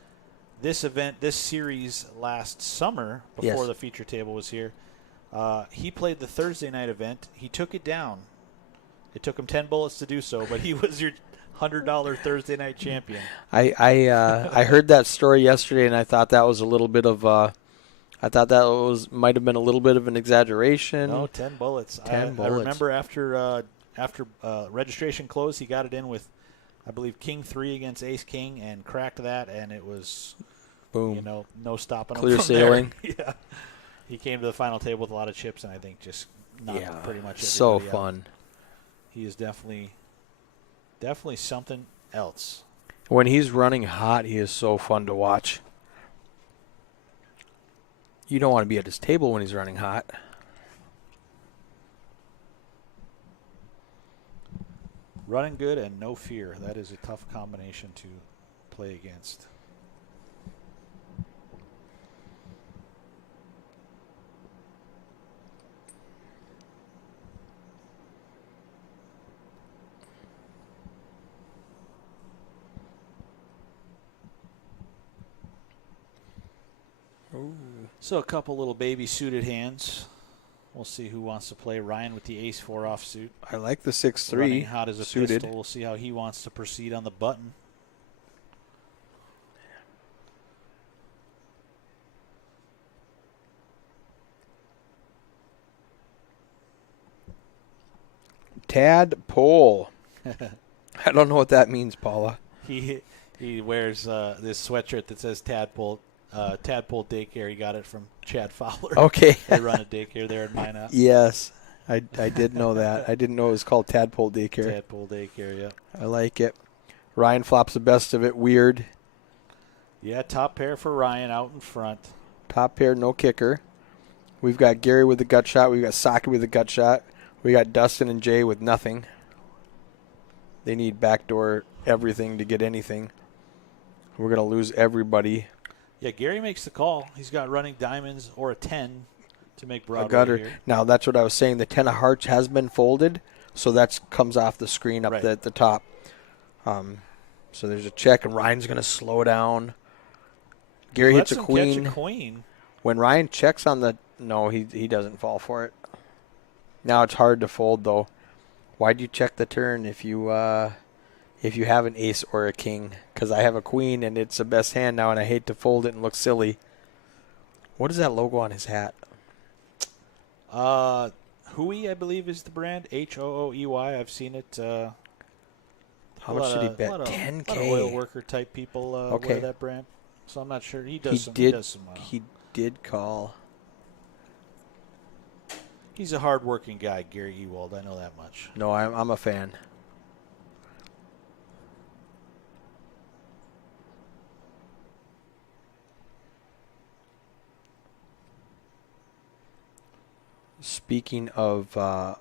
series last summer, before the feature table was here, he played the Thursday night event. He took it down. It took him 10 bullets to do so, but he was your $100 Thursday night champion. I heard that story yesterday, and I thought that was a little bit of might have been a little bit of an exaggeration. No, 10 bullets. 10 bullets. I remember after registration closed, he got it in with, I believe, King 3 against Ace King and cracked that, and it was, boom. No stopping him Clear from sailing. There. Yeah. He came to the final table with a lot of chips, and I think just knocked pretty much everybody so out. fun. He is definitely something else. When he's running hot, he is so fun to watch. You don't want to be at his table when he's running hot. Running good and no fear. That is a tough combination to play against. Ooh. So a couple little baby suited hands. We'll see who wants to play. Ryan with the ace-4 offsuit. I like the 6-3 Running hot as a suited. pistol. We'll see how he wants to proceed on the button. Tadpole. I don't know what that means, Paula. He wears this sweatshirt that says Tadpole. Tadpole Daycare. He got it from Chad Fowler. Okay. They run a daycare there in Minot. Yes, I did know that. I didn't know it was called Tadpole Daycare. Tadpole Daycare, yeah. I like it. Ryan flops the best of it. Weird. Yeah, top pair for Ryan out in front. Top pair, no kicker. We've got Gary with the gut shot. We've got Saki with the gut shot. We got Dustin and Jay with nothing. They need backdoor everything to get anything. We're going to lose everybody. Yeah, Gary makes the call. He's got running diamonds or a 10 to make Broadway A gutter. here. Now, that's what I was saying. The 10 of hearts has been folded, so that comes off the screen up at the top. So there's a check, and Ryan's going to slow down. Gary hits a queen. Catch a queen. When Ryan checks on the... No, he doesn't fall for it. Now it's hard to fold, though. Why'd you check the turn if you have an ace or a king? Because I have a queen, and it's the best hand now, and I hate to fold it and look silly. What is that logo on his hat? Hooey, I believe, is the brand. Hooey. I've seen it. How much did he bet? 10K. A lot of oil worker type people wear that brand. So I'm not sure. He does some. He did call. He's a hard-working guy, Gary Ewald. I know that much. No, I'm a fan. Speaking of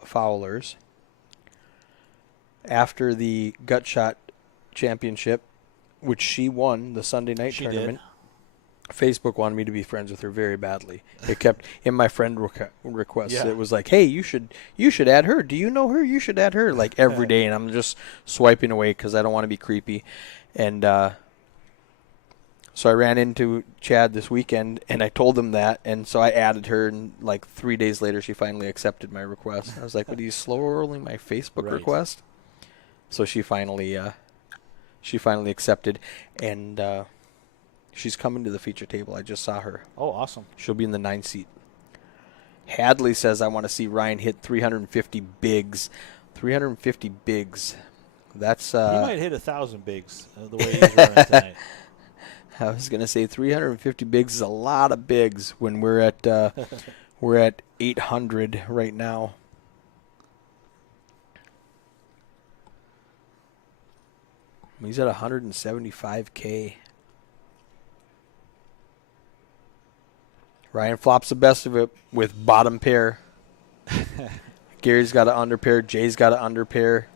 foulers, after the gut shot championship, which she won the Sunday night tournament, Facebook wanted me to be friends with her very badly. It kept in my friend requests. Yeah. It was like, hey, you should add her. Do you know her? You should add her. Like every day, and I'm just swiping away because I don't want to be creepy. And so I ran into Chad this weekend, and I told him that, and so I added her, and like 3 days later, she finally accepted my request. I was like, "What are you slow rolling my Facebook request?" So she finally accepted, and she's coming to the feature table. I just saw her. Oh, awesome! She'll be in the 9 seat. Hadley says, "I want to see Ryan hit 350 bigs." 350 bigs. That's he might hit 1,000 bigs the way he's running tonight. I was going to say 350 bigs is a lot of bigs when we're at 800 right now. He's at 175K. Ryan flops the best of it with bottom pair. Gary's got an under pair. Jay's got an under pair.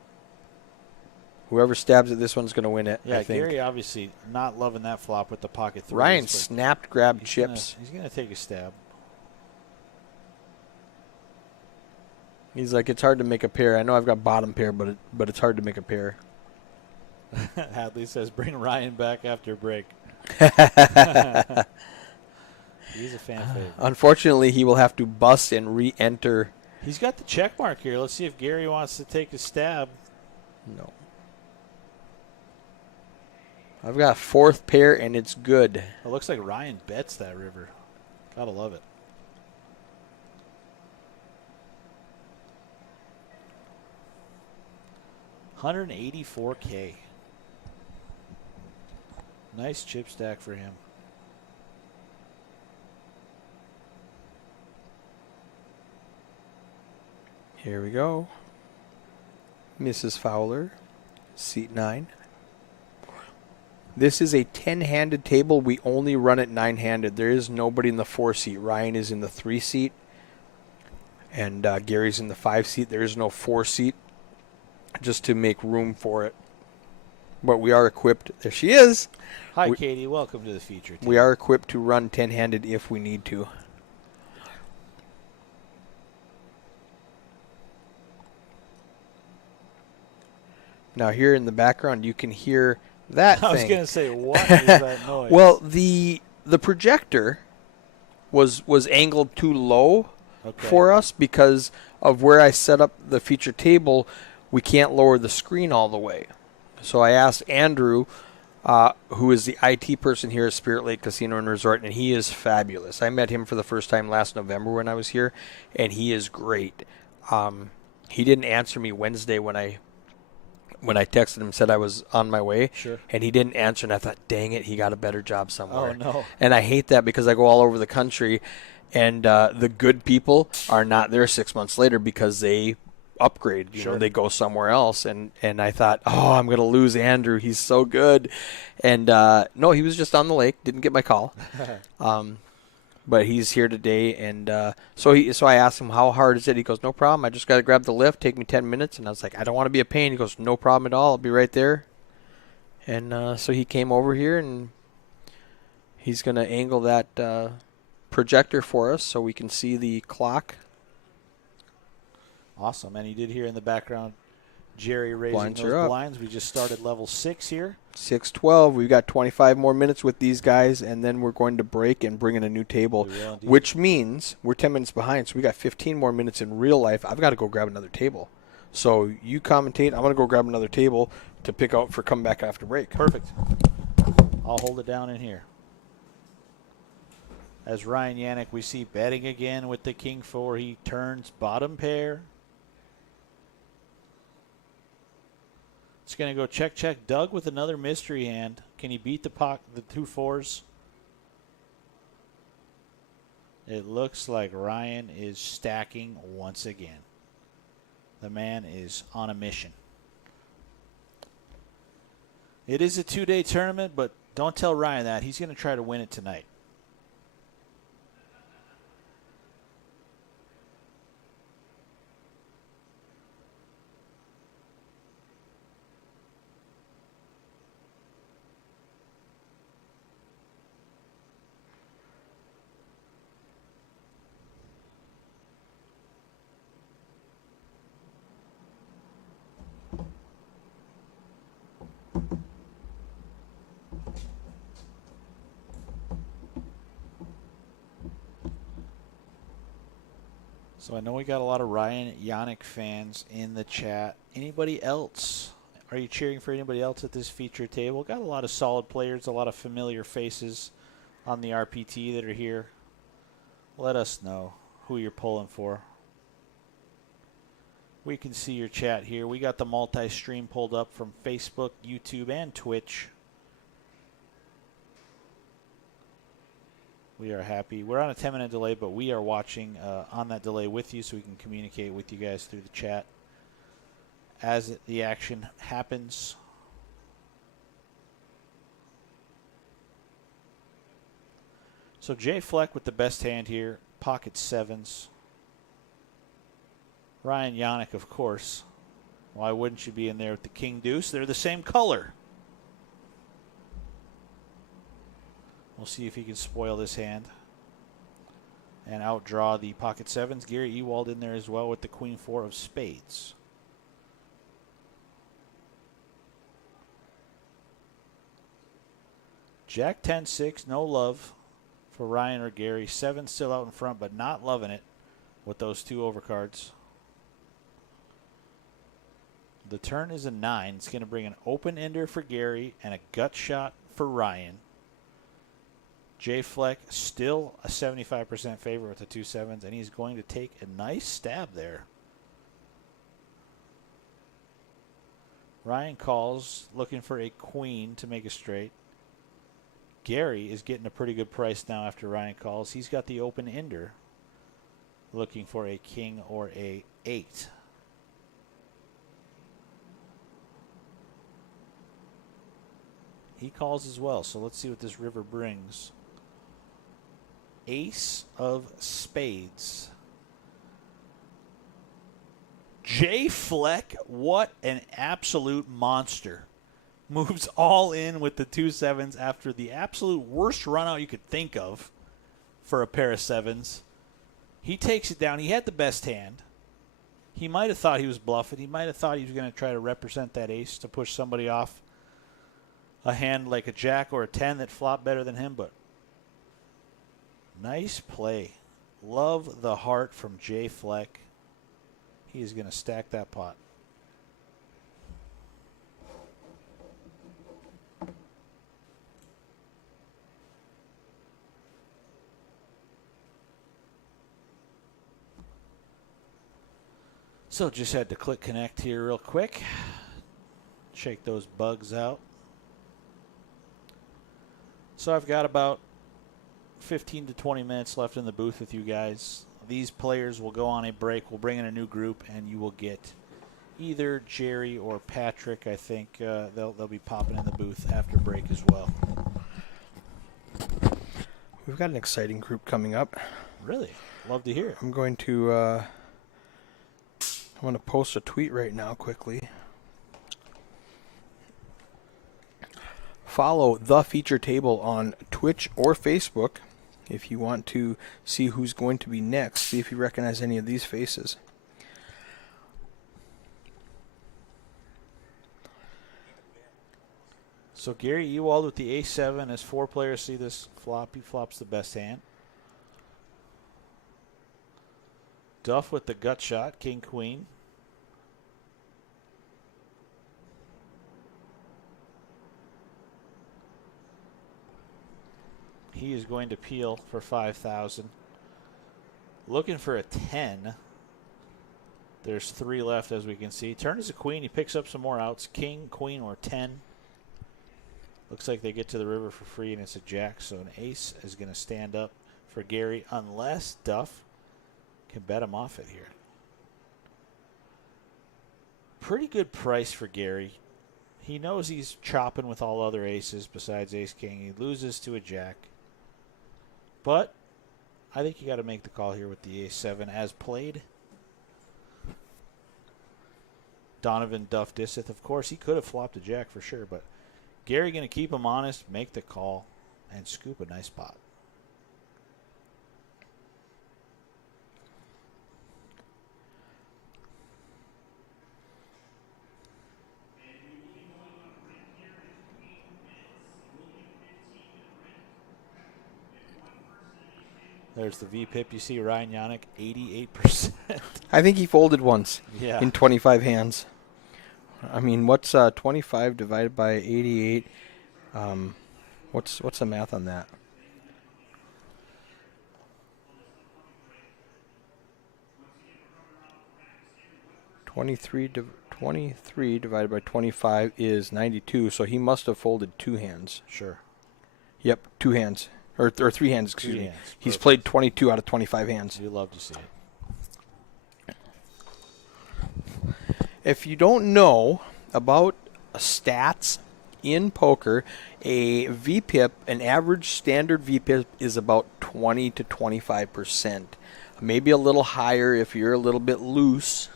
Whoever stabs at this one's going to win it, yeah, I think. Gary obviously not loving that flop with the pocket threes. Ryan snapped, grabbed chips. He's going to take a stab. He's like, it's hard to make a pair. I know I've got bottom pair, but it's hard to make a pair. Hadley says, bring Ryan back after break. He's a fan favorite. Unfortunately, he will have to bust and re-enter. He's got the check mark here. Let's see if Gary wants to take a stab. No. I've got fourth pair, and it's good. It looks like Ryan bets that river. Gotta love it. $184K. Nice chip stack for him. Here we go. Mrs. Fowler, seat 9. This is a 10-handed table. We only run it 9-handed. There is nobody in the 4 seat. Ryan is in the 3 seat, and Gary's in the 5 seat. There is no 4 seat, just to make room for it. But we are equipped. There she is. Hi, Katie. Welcome to the feature team. We are equipped to run 10-handed if we need to. Now here in the background, you can hear that thing. I was going to say, what is that noise? Well, the projector was angled too low for us because of where I set up the feature table. We can't lower the screen all the way. So I asked Andrew, who is the IT person here at Spirit Lake Casino and Resort, and he is fabulous. I met him for the first time last November when I was here, and he is great. He didn't answer me Wednesday when I texted him, said I was on my way. Sure. And he didn't answer, and I thought, dang it, he got a better job somewhere. Oh, no. And I hate that because I go all over the country, and the good people are not there 6 months later because they upgrade. You know, they go somewhere else. And I thought, oh, I'm going to lose Andrew. He's so good. And no, he was just on the lake. Didn't get my call. But he's here today, and so I asked him, how hard is it? He goes, no problem. I just got to grab the lift, take me 10 minutes. And I was like, I don't want to be a pain. He goes, no problem at all. I'll be right there. And so he came over here, and he's going to angle that projector for us so we can see the clock. Awesome. And you did hear in the background Jerry raising Blinds those are up. blinds. We just started level 6 here. 6:12. We've got 25 more minutes with these guys, and then we're going to break and bring in a new table, which means we're 10 minutes behind. So we got 15 more minutes in real life. I've got to go grab another table. So you commentate. I'm going to go grab another table to pick out for come back after break. Perfect. I'll hold it down in here. As Ryan Yannick, we see betting again with the King 4. He turns bottom pair. It's going to go check, check. Doug with another mystery hand. Can he beat the 2 4s? It looks like Ryan is stacking once again. The man is on a mission. It is a 2-day tournament, but don't tell Ryan that. He's going to try to win it tonight. So I know we got a lot of Ryan Yannick fans in the chat. Anybody else? Are you cheering for anybody else at this feature table? Got a lot of solid players, a lot of familiar faces on the RPT that are here. Let us know who you're pulling for. We can see your chat here. We got the multi-stream pulled up from Facebook, YouTube, and Twitch. We are happy. We're on a 10-minute delay, but we are watching on that delay with you so we can communicate with you guys through the chat as the action happens. So Jay Fleck with the best hand here, pocket 7s. Ryan Yannick, of course. Why wouldn't you be in there with the King Deuce? They're the same color. We'll see if he can spoil this hand. and outdraw the pocket sevens. Gary Ewald in there as well with the queen four of spades. Jack 10-6, no love for Ryan or Gary. 7 still out in front, but not loving it with those two overcards. The turn is a 9. It's going to bring an open ender for Gary and a gut shot for Ryan. Jay Fleck still a 75% favorite with the 2 sevens, and he's going to take a nice stab there. Ryan calls, looking for a queen to make a straight. Gary is getting a pretty good price now after Ryan calls. He's got the open ender, looking for a king or a 8. He calls as well, so let's see what this river brings. Ace of spades. Jay Fleck, what an absolute monster. Moves all in with the 2 sevens after the absolute worst run out you could think of for a pair of sevens. He takes it down. He had the best hand. He might have thought he was bluffing. He might have thought he was going to try to represent that ace to push somebody off a hand like a jack or a 10 that flopped better than him, but nice play. Love the heart from Jay Fleck. He is going to stack that pot. So just had to click connect here real quick. Shake those bugs out. So I've got about 15 to 20 minutes left in the booth with you guys. These players will go on a break. We'll bring in a new group, and you will get either Jerry or Patrick. I think they'll be popping in the booth after break as well. We've got an exciting group coming up. Really? Love to hear it. I'm going to post a tweet right now quickly. Follow the feature table on Twitch or Facebook if you want to see who's going to be next. See if you recognize any of these faces. So Gary Ewald with the A7 as 4 players see this flop. He flops the best hand. Duff with the gut shot, king, queen. He is going to peel for 5,000. Looking for a 10. There's 3 left, as we can see. Turn is a queen. He picks up some more outs. King, queen, or 10. Looks like they get to the river for free, and it's a jack. So an ace is going to stand up for Gary, unless Duff can bet him off it here. Pretty good price for Gary. He knows he's chopping with all other aces besides ace-king. He loses to a jack. But I think you got to make the call here with the ace-7 as played. Donovan Duff Disseth. Of course, he could have flopped a jack for sure, but Gary going to keep him honest, make the call, and scoop a nice pot. There's the VPIP. You see Ryan Yannick, 88%. I think he folded once in 25 hands. I mean, what's 25 divided by 88? What's the math on that? Twenty-three divided by 25 is 92, so he must have folded 2 hands. Sure. Yep, 2 hands. Or 3 hands, excuse me. He's played 22 out of 25 hands. You love to see it. If you don't know about stats in poker, a VPIP, an average standard VPIP, is about 20 to 25%. Maybe a little higher if you're a little bit loose.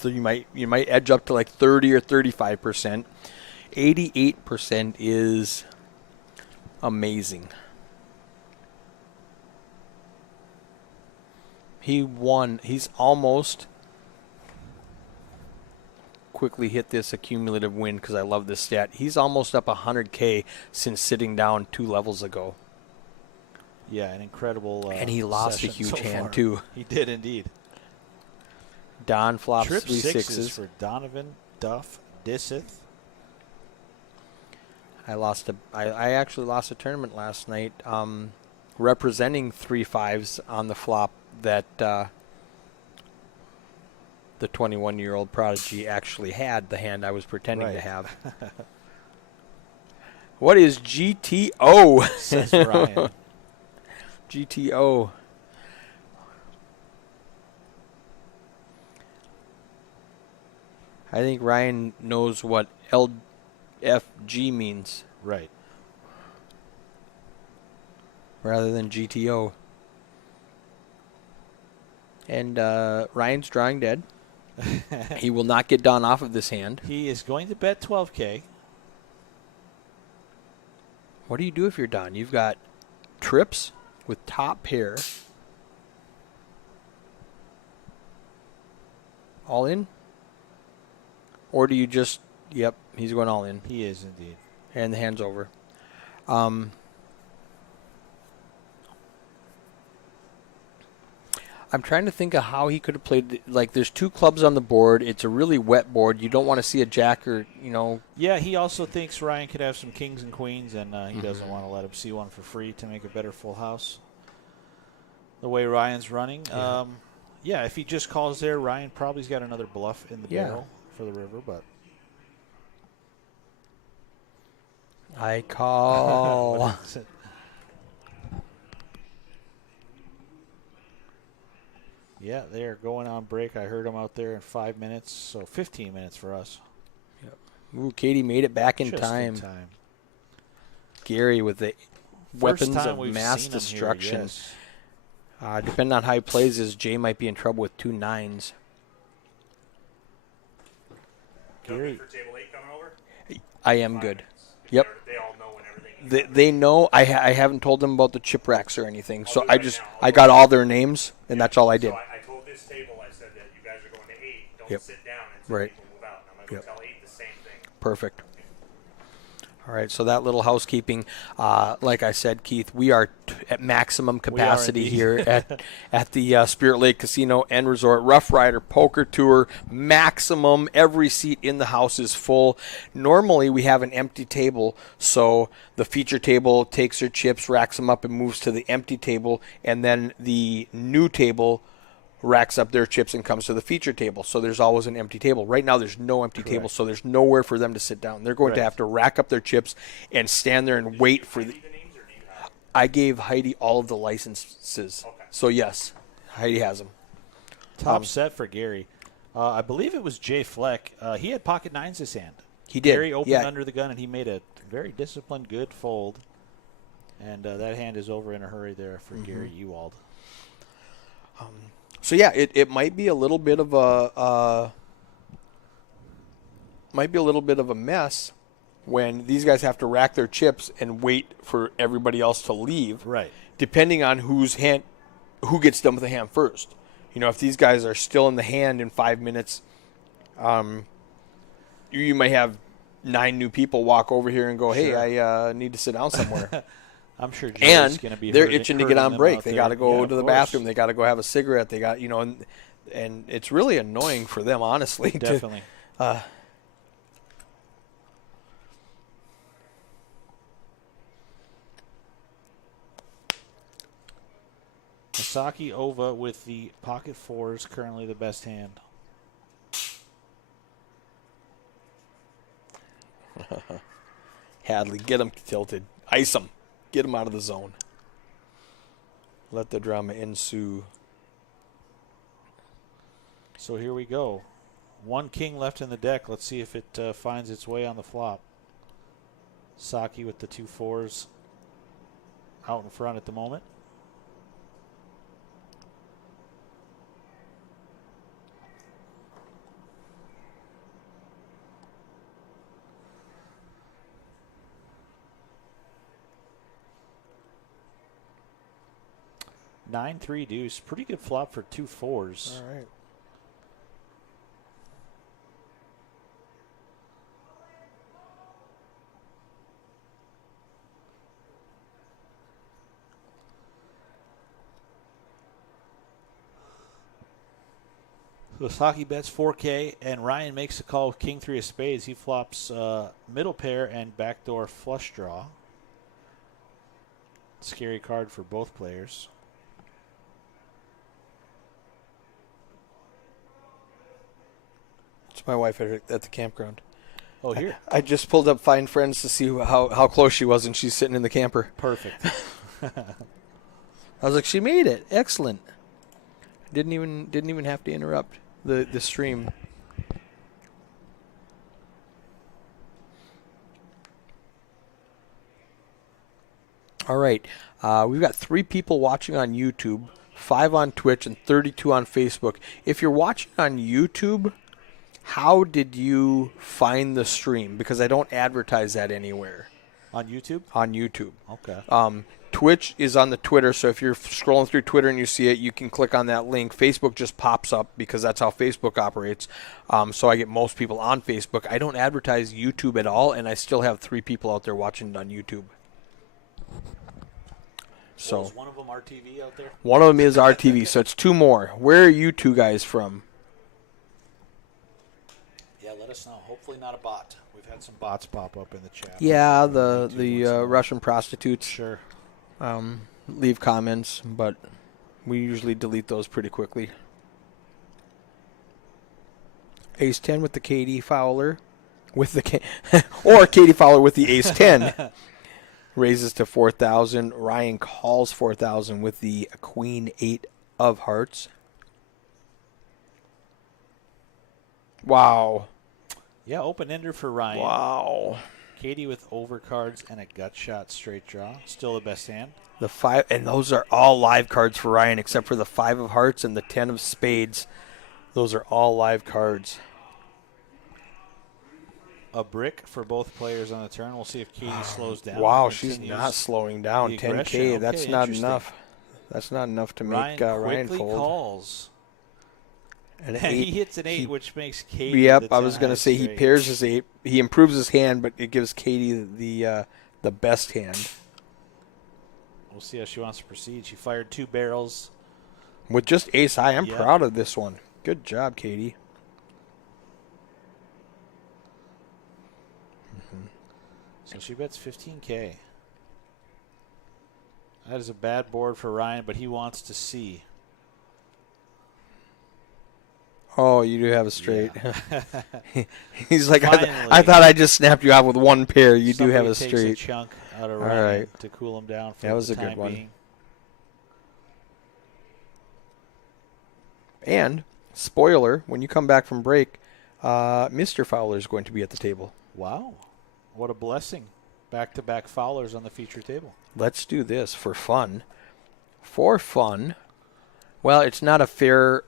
So you might edge up to like 30 or 35%. 88% is amazing. He won. He's almost quickly hit this accumulative win because I love this stat. He's almost up 100K since sitting down 2 levels ago. Yeah, an incredible and he lost a session huge so hand, far. too. He did indeed. Don flops Trip 3 sixes sixes. for Donovan Duff Disseth. I actually lost a tournament last night representing 3 5s on the flop that the 21-year-old prodigy actually had, the hand I was pretending to have. What is GTO? Says Ryan. GTO. I think Ryan knows what LFG means. Right. Rather than GTO. And Ryan's drawing dead. He will not get Don off of this hand. He is going to bet 12K. What do you do if you're Don? You've got trips with top pair. All in? Or do you just, yep, he's going all in. He is indeed. And the hand's over. I'm trying to think of how he could have played. Like, there's 2 clubs on the board. It's a really wet board. You don't want to see a jack or, Yeah, he also thinks Ryan could have some kings and queens, and he doesn't want to let him see one for free to make a better full house. The way Ryan's running. Yeah, if he just calls there, Ryan probably's got another bluff in the barrel for the river, but. I call. Yeah, they are going on break. I heard them out there in 5 minutes, so 15 minutes for us. Yep. Ooh, Katie made it back in Just time. in time. Gary with the weapons of we've mass seen him destruction. Here, yes. Depending on how he plays this, Jay might be in trouble with 2 9s. Gary. For table 8 coming over? I am good. Yep. They all know when everything. They know. I haven't told them about the chip racks or anything, so I got all their names, and that's all I did. So I told this table, I said that you guys are going to 8. Don't Yep. sit down until Right. people move out. And I'm going to tell 8 the same thing. Perfect. All right, so that little housekeeping, like I said, Keith, we are at maximum capacity indeed. here at the Spirit Lake Casino and Resort. Roughrider Poker Tour, maximum. Every seat in the house is full. Normally, we have an empty table, so the feature table takes their chips, racks them up, and moves to the empty table, and then the new table racks up their chips and comes to the feature table. So there's always an empty table. Right now there's no empty table, so there's nowhere for them to sit down. They're going to have to rack up their chips and stand there and wait for the... I gave Heidi all of the licenses. Okay. So yes, Heidi has them. Top set for Gary. I believe it was Jay Fleck. He had pocket 9s this hand. He did. Gary opened under the gun, and he made a very disciplined, good fold. And that hand is over in a hurry there for Gary Ewald. So yeah, it might be a little bit of a mess when these guys have to rack their chips and wait for everybody else to leave. Right. Depending on who gets done with the hand first. If these guys are still in the hand in 5 minutes, you might have 9 new people walk over here and go, "Hey, I need to sit down somewhere." I'm sure Jerry's going to be they're itching to get on break. They got to go to the course. bathroom. They got to go have a cigarette. They got, and it's really annoying for them, honestly. Definitely. Misaki Ova with the pocket 4s, currently the best hand. Hadley, get him tilted. Ice him. Get him out of the zone. Let the drama ensue. So here we go. 1 king left in the deck. Let's see if it finds its way on the flop. Saki with the 2 4s out in front at the moment. 9-3 deuce. Pretty good flop for 2 4s. All right. Sasaki bets 4K, and Ryan makes a call with king 3 of spades. He flops middle pair and backdoor flush draw. Scary card for both players. It's my wife at the campground. Oh, here. I just pulled up Find Friends to see how close she was, and she's sitting in the camper. Perfect. I was like, she made it. Excellent. Didn't even have to interrupt the stream. All right. We've got 3 people watching on YouTube, 5 on Twitch, and 32 on Facebook. If you're watching on YouTube, how did you find the stream? Because I don't advertise that anywhere. On YouTube? On YouTube. Okay. Twitch is on the Twitter, so if you're scrolling through Twitter and you see it, you can click on that link. Facebook just pops up because that's how Facebook operates. So I get most people on Facebook. I don't advertise YouTube at all, and I still have 3 people out there watching it on YouTube. So is one of them RTV out there? one of them is RTV, so it's 2 more. Where are you 2 guys from? Yeah, let us know. Hopefully not a bot. We've had some bots pop up in the chat. Yeah, the Russian prostitutes. Sure. Leave comments, but we usually delete those pretty quickly. Ace 10 with the Katie Fowler, or Katie Fowler with the Ace 10. Raises to 4,000. Ryan calls 4,000 with the Queen 8 of hearts. Wow. Yeah, open-ender for Ryan. Wow. Katie with overcards and a gut shot straight draw. Still the best hand. The 5, and those are all live cards for Ryan, except for the 5 of hearts and the 10 of spades. Those are all live cards. A brick for both players on the turn. We'll see if Katie slows down. Wow, she's not slowing down. the 10K, aggression. that's Okay, not interesting. enough. That's not enough to make Ryan Ryan quickly fold. calls. And And he hits an 8, which makes Katie Yep, the I was 10 going to high say he straight. pairs his 8. He improves his hand, but it gives Katie the best hand. We'll see how she wants to proceed. She fired 2 barrels. With just ace high, I'm Yeah. proud of this one. Good job, Katie. So she bets 15K. That is a bad board for Ryan, but he wants to see. Oh, you do have a straight. Yeah. He's like, Finally. I thought I just snapped you out with one pair. You do have a Somebody straight. takes a chunk out of All Ryan right. to cool him down for That was the a good time one. being. And, spoiler, when you come back from break, Mr. Fowler is going to be at the table. Wow. What a blessing. Back-to-back Fowlers on the feature table. Let's do this for fun. For fun. Well, it's not fair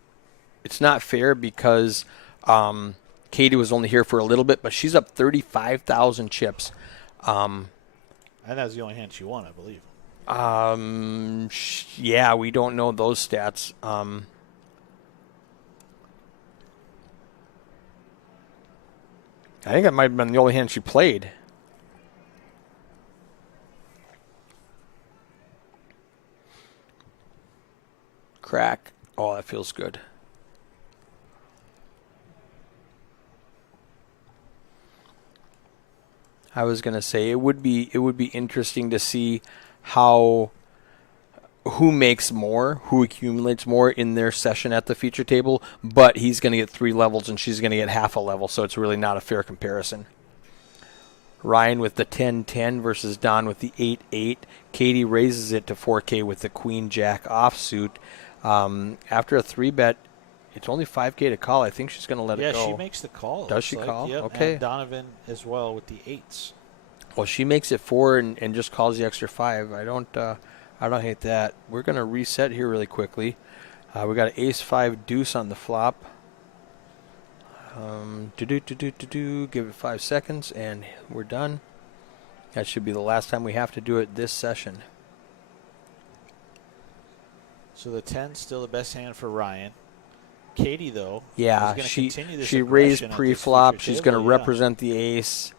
because Katie was only here for a little bit, but she's up 35,000 chips. And that was the only hand she won, I believe. Yeah, we don't know those stats. I think that might have been the only hand she played. Crack. Oh, that feels good. I was gonna say it would be interesting to see who makes more, who accumulates more in their session at the feature table, but he's going to get 3 levels and she's going to get half a level, so it's really not a fair comparison. Ryan with the 10-10 versus Don with the 8-8. Katie raises it to 4K with the Queen-Jack offsuit. After a 3-bet, it's only 5K to call. I think she's going to let it go. Yeah, she makes the call. Does she call? Yep. Okay. And Donovan as well with the 8s. Well, she makes it 4 and just calls the extra 5. I don't hate that. We're going to reset here really quickly. We got an ace-5 deuce on the flop. Give it 5 seconds, and we're done. That should be the last time we have to do it this session. So the 10's still the best hand for Ryan. Katie, though, Yeah, is going to continue this she raised aggression at this pre-flop. feature She's going to table, yeah. represent the ace.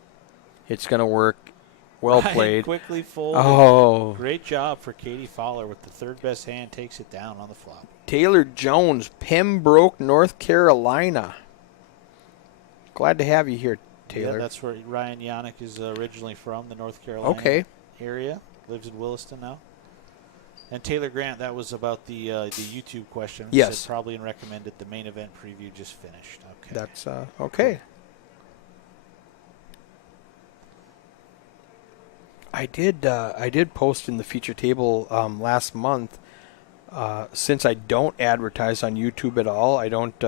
It's going to work. Well Ryan played. quickly folded. Oh. Great job for Katie Fowler with the third best hand. Takes it down on the flop. Taylor Jones, Pembroke, North Carolina. Glad to have you here, Taylor. Yeah, that's where Ryan Yannick is originally from, the North Carolina area. Lives in Williston now. And Taylor Grant, that was about the YouTube question. Yes. Said probably and recommended the main event preview just finished. Okay. That's okay. I did post in the feature table last month. Since I don't advertise on YouTube at all, I don't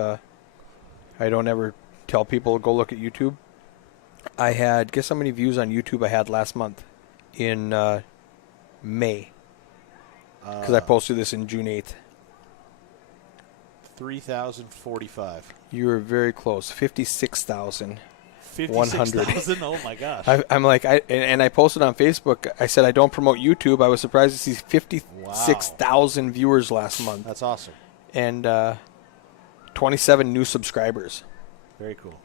ever tell people to go look at YouTube. I had, guess how many views on YouTube I had last month in May. Because I posted this in June 8th. 3,045. You were very close. 56,000. 56,000? Oh, my gosh. I'm like, and I posted on Facebook. I said I don't promote YouTube. I was surprised to see 56,000 viewers last month. That's awesome. And 27 new subscribers. Very cool.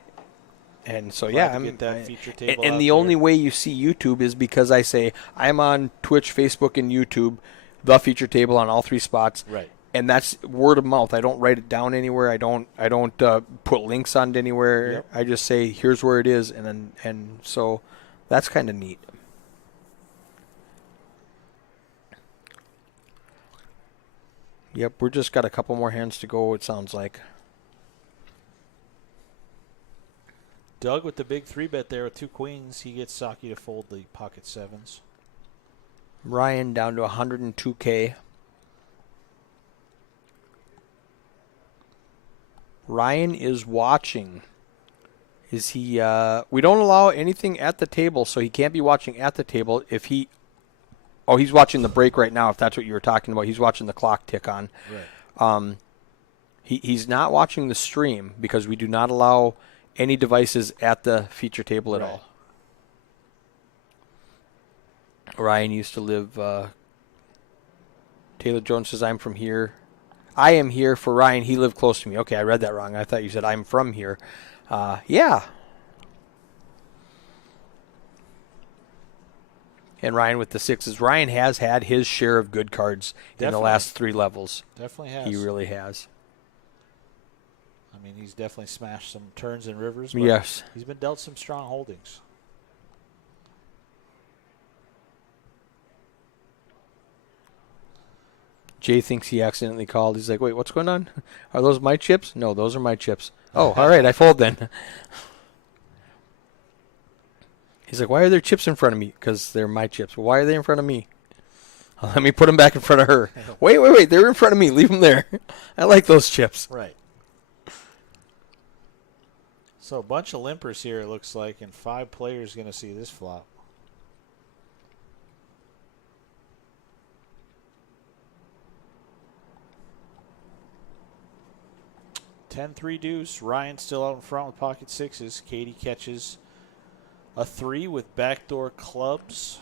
And so, Glad yeah, to get that feature table and out the there. only way you see YouTube is because I say I'm on Twitch, Facebook, and YouTube, the feature table on all three spots. Right. And that's word of mouth. I don't write it down anywhere. I don't put links on it anywhere. Yep. I just say here's where it is, and so that's kind of neat. Yep, we're just got a couple more hands to go. It sounds like. Doug with the big 3-bet there with 2 queens. He gets Saki to fold the pocket 7s. Ryan down to 102K. Ryan is watching. Is he? We don't allow anything at the table, so he can't be watching at the table. If he, he's watching the break right now. If that's what you were talking about, he's watching the clock tick on. Right. He's not watching the stream because we do not allow any devices at the feature table at all. Ryan used to live. Taylor Jones says, I'm from here. I am here for Ryan. He lived close to me. Okay, I read that wrong. I thought you said I'm from here. Yeah. And Ryan with the 6s. Ryan has had his share of good cards in the last 3 levels. Definitely has. He really has. I mean, he's definitely smashed some turns and rivers. But Yes. He's been dealt some strong holdings. Jay thinks he accidentally called. He's like, wait, what's going on? Are those my chips? No, those are my chips. Oh, all right, I fold then. He's like, why are there chips in front of me? Because they're my chips. Well, why are they in front of me? Let me put them back in front of her. Wait, they're in front of me. Leave them there. I like those chips. Right. So a bunch of limpers here, it looks like, and 5 players going to see this flop. 10-3 deuce. Ryan still out in front with pocket 6s. Katie catches a 3 with backdoor clubs.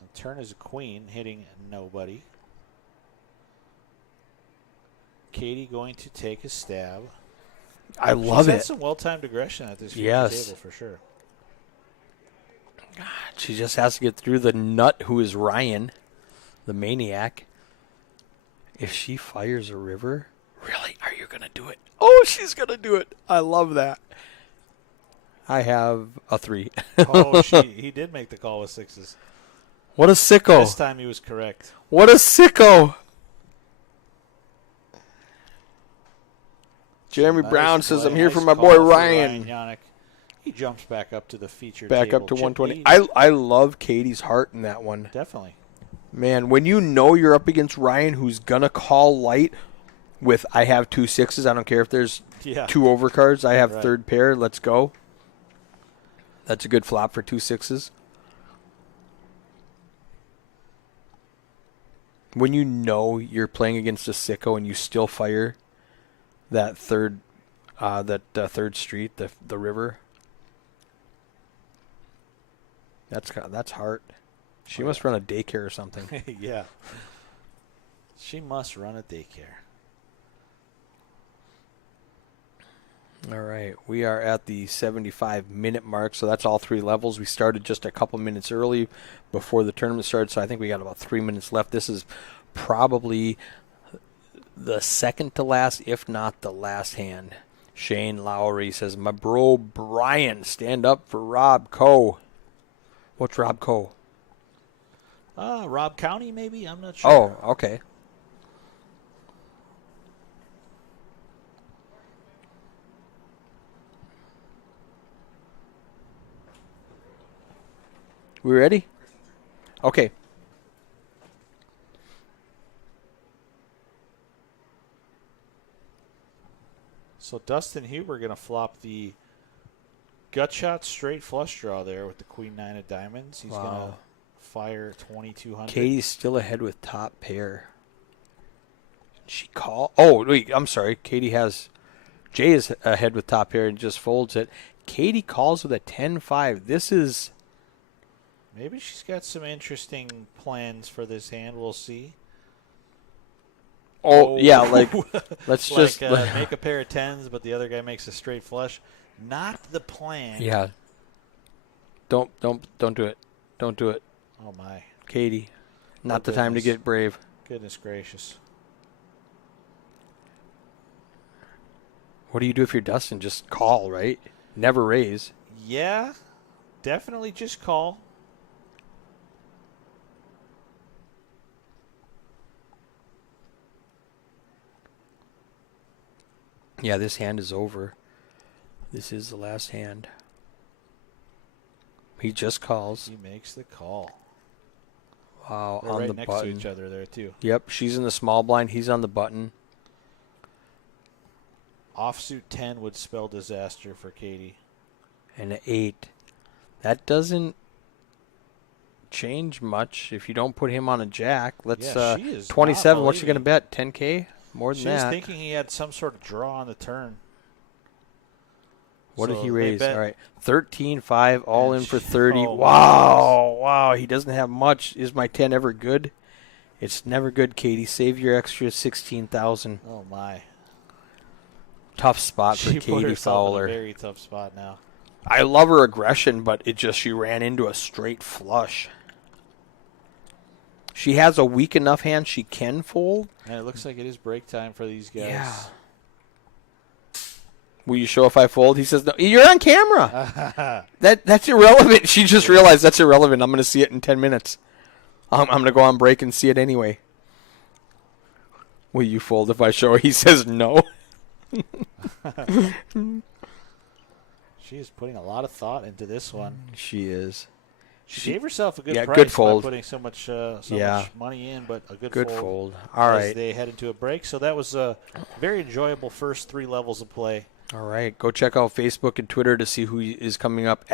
And turn is a queen, hitting nobody. Katie going to take a stab. I love She's it. had some well-timed aggression at this Yes. table for sure. God, she just has to get through the nut who is Ryan, the maniac. If she fires a river, really? Are you going to do it? Oh, she's going to do it. I love that. I have a 3. He did make the call with 6s. What a sicko. This time he was correct. What a sicko. Jeremy Nice Brown says, play. I'm here Nice for my call boy for Ryan. Yannick. He jumps back up to the feature Back table. up to Chip 120. lead. I love Katie's heart in that one. Definitely. Man, when you know you're up against Ryan who's going to call light with, I have 2 6s. I don't care if there's 2 overcards. I have third pair. Let's go. That's a good flop for 2 6s. When you know you're playing against a sicko and you still fire that third street, the river. That's heart. She must run a daycare or something. Yeah. She must run a daycare. All right, we are at the 75-minute mark, so that's all 3 levels. We started just a couple minutes early before the tournament started, so I think we got about 3 minutes left. This is probably the second to last, if not the last hand. Shane Lowry says, my bro Brian, stand up for Rob Coe. What's Rob Coe? Rob County, maybe? I'm not sure. Oh, okay. We ready? Okay. So Dustin Huber going to flop the gut shot straight flush draw there with the queen 9 of diamonds. He's going to fire 2,200. Katie's still ahead with top pair. She call. Oh, wait, I'm sorry. Katie has. Jay is ahead with top pair and just folds it. Katie calls with a 10-5. This is. Maybe she's got some interesting plans for this hand. We'll see. Oh, yeah, like, let's like, just. make a pair of 10s, but the other guy makes a straight flush. Not the plan. Yeah. Don't do it. Don't do it. Oh, my. Katie. Not the time to get brave. Goodness gracious. What do you do if you're Dustin? Just call, right? Never raise. Yeah, definitely just call. Yeah, this hand is over. This is the last hand. He just calls. He makes the call. Wow, They're on right the next button. to each other there, too. Yep, she's in the small blind. He's on the button. Offsuit 10 would spell disaster for Katie. And an 8. That doesn't change much if you don't put him on a jack. Let's she is 27. not What's she going to believing. bet? 10K? More than She was that. thinking he had some sort of draw on the turn. What So did he they raise? bet- All right. 13-5, all And in for she- 30. oh, Wow. Wow. He doesn't have much. Is my 10 ever good? It's never good, Katie. Save your extra 16,000. Oh, my. Tough spot for She put Katie herself Fowler. in a very tough spot now. I love her aggression, but she ran into a straight flush. She has a weak enough hand she can fold. And it looks like it is break time for these guys. Yeah. Will you show if I fold? He says, no. You're on camera. That's irrelevant. She just realized that's irrelevant. I'm going to see it in 10 minutes. I'm going to go on break and see it anyway. Will you fold if I show her? He says no. She is putting a lot of thought into this one. She is. She gave herself a good yeah, price good fold. by putting so much money in, but a good fold. All as right. they head into a break. So that was a very enjoyable first 3 levels of play. All right. Go check out Facebook and Twitter to see who is coming up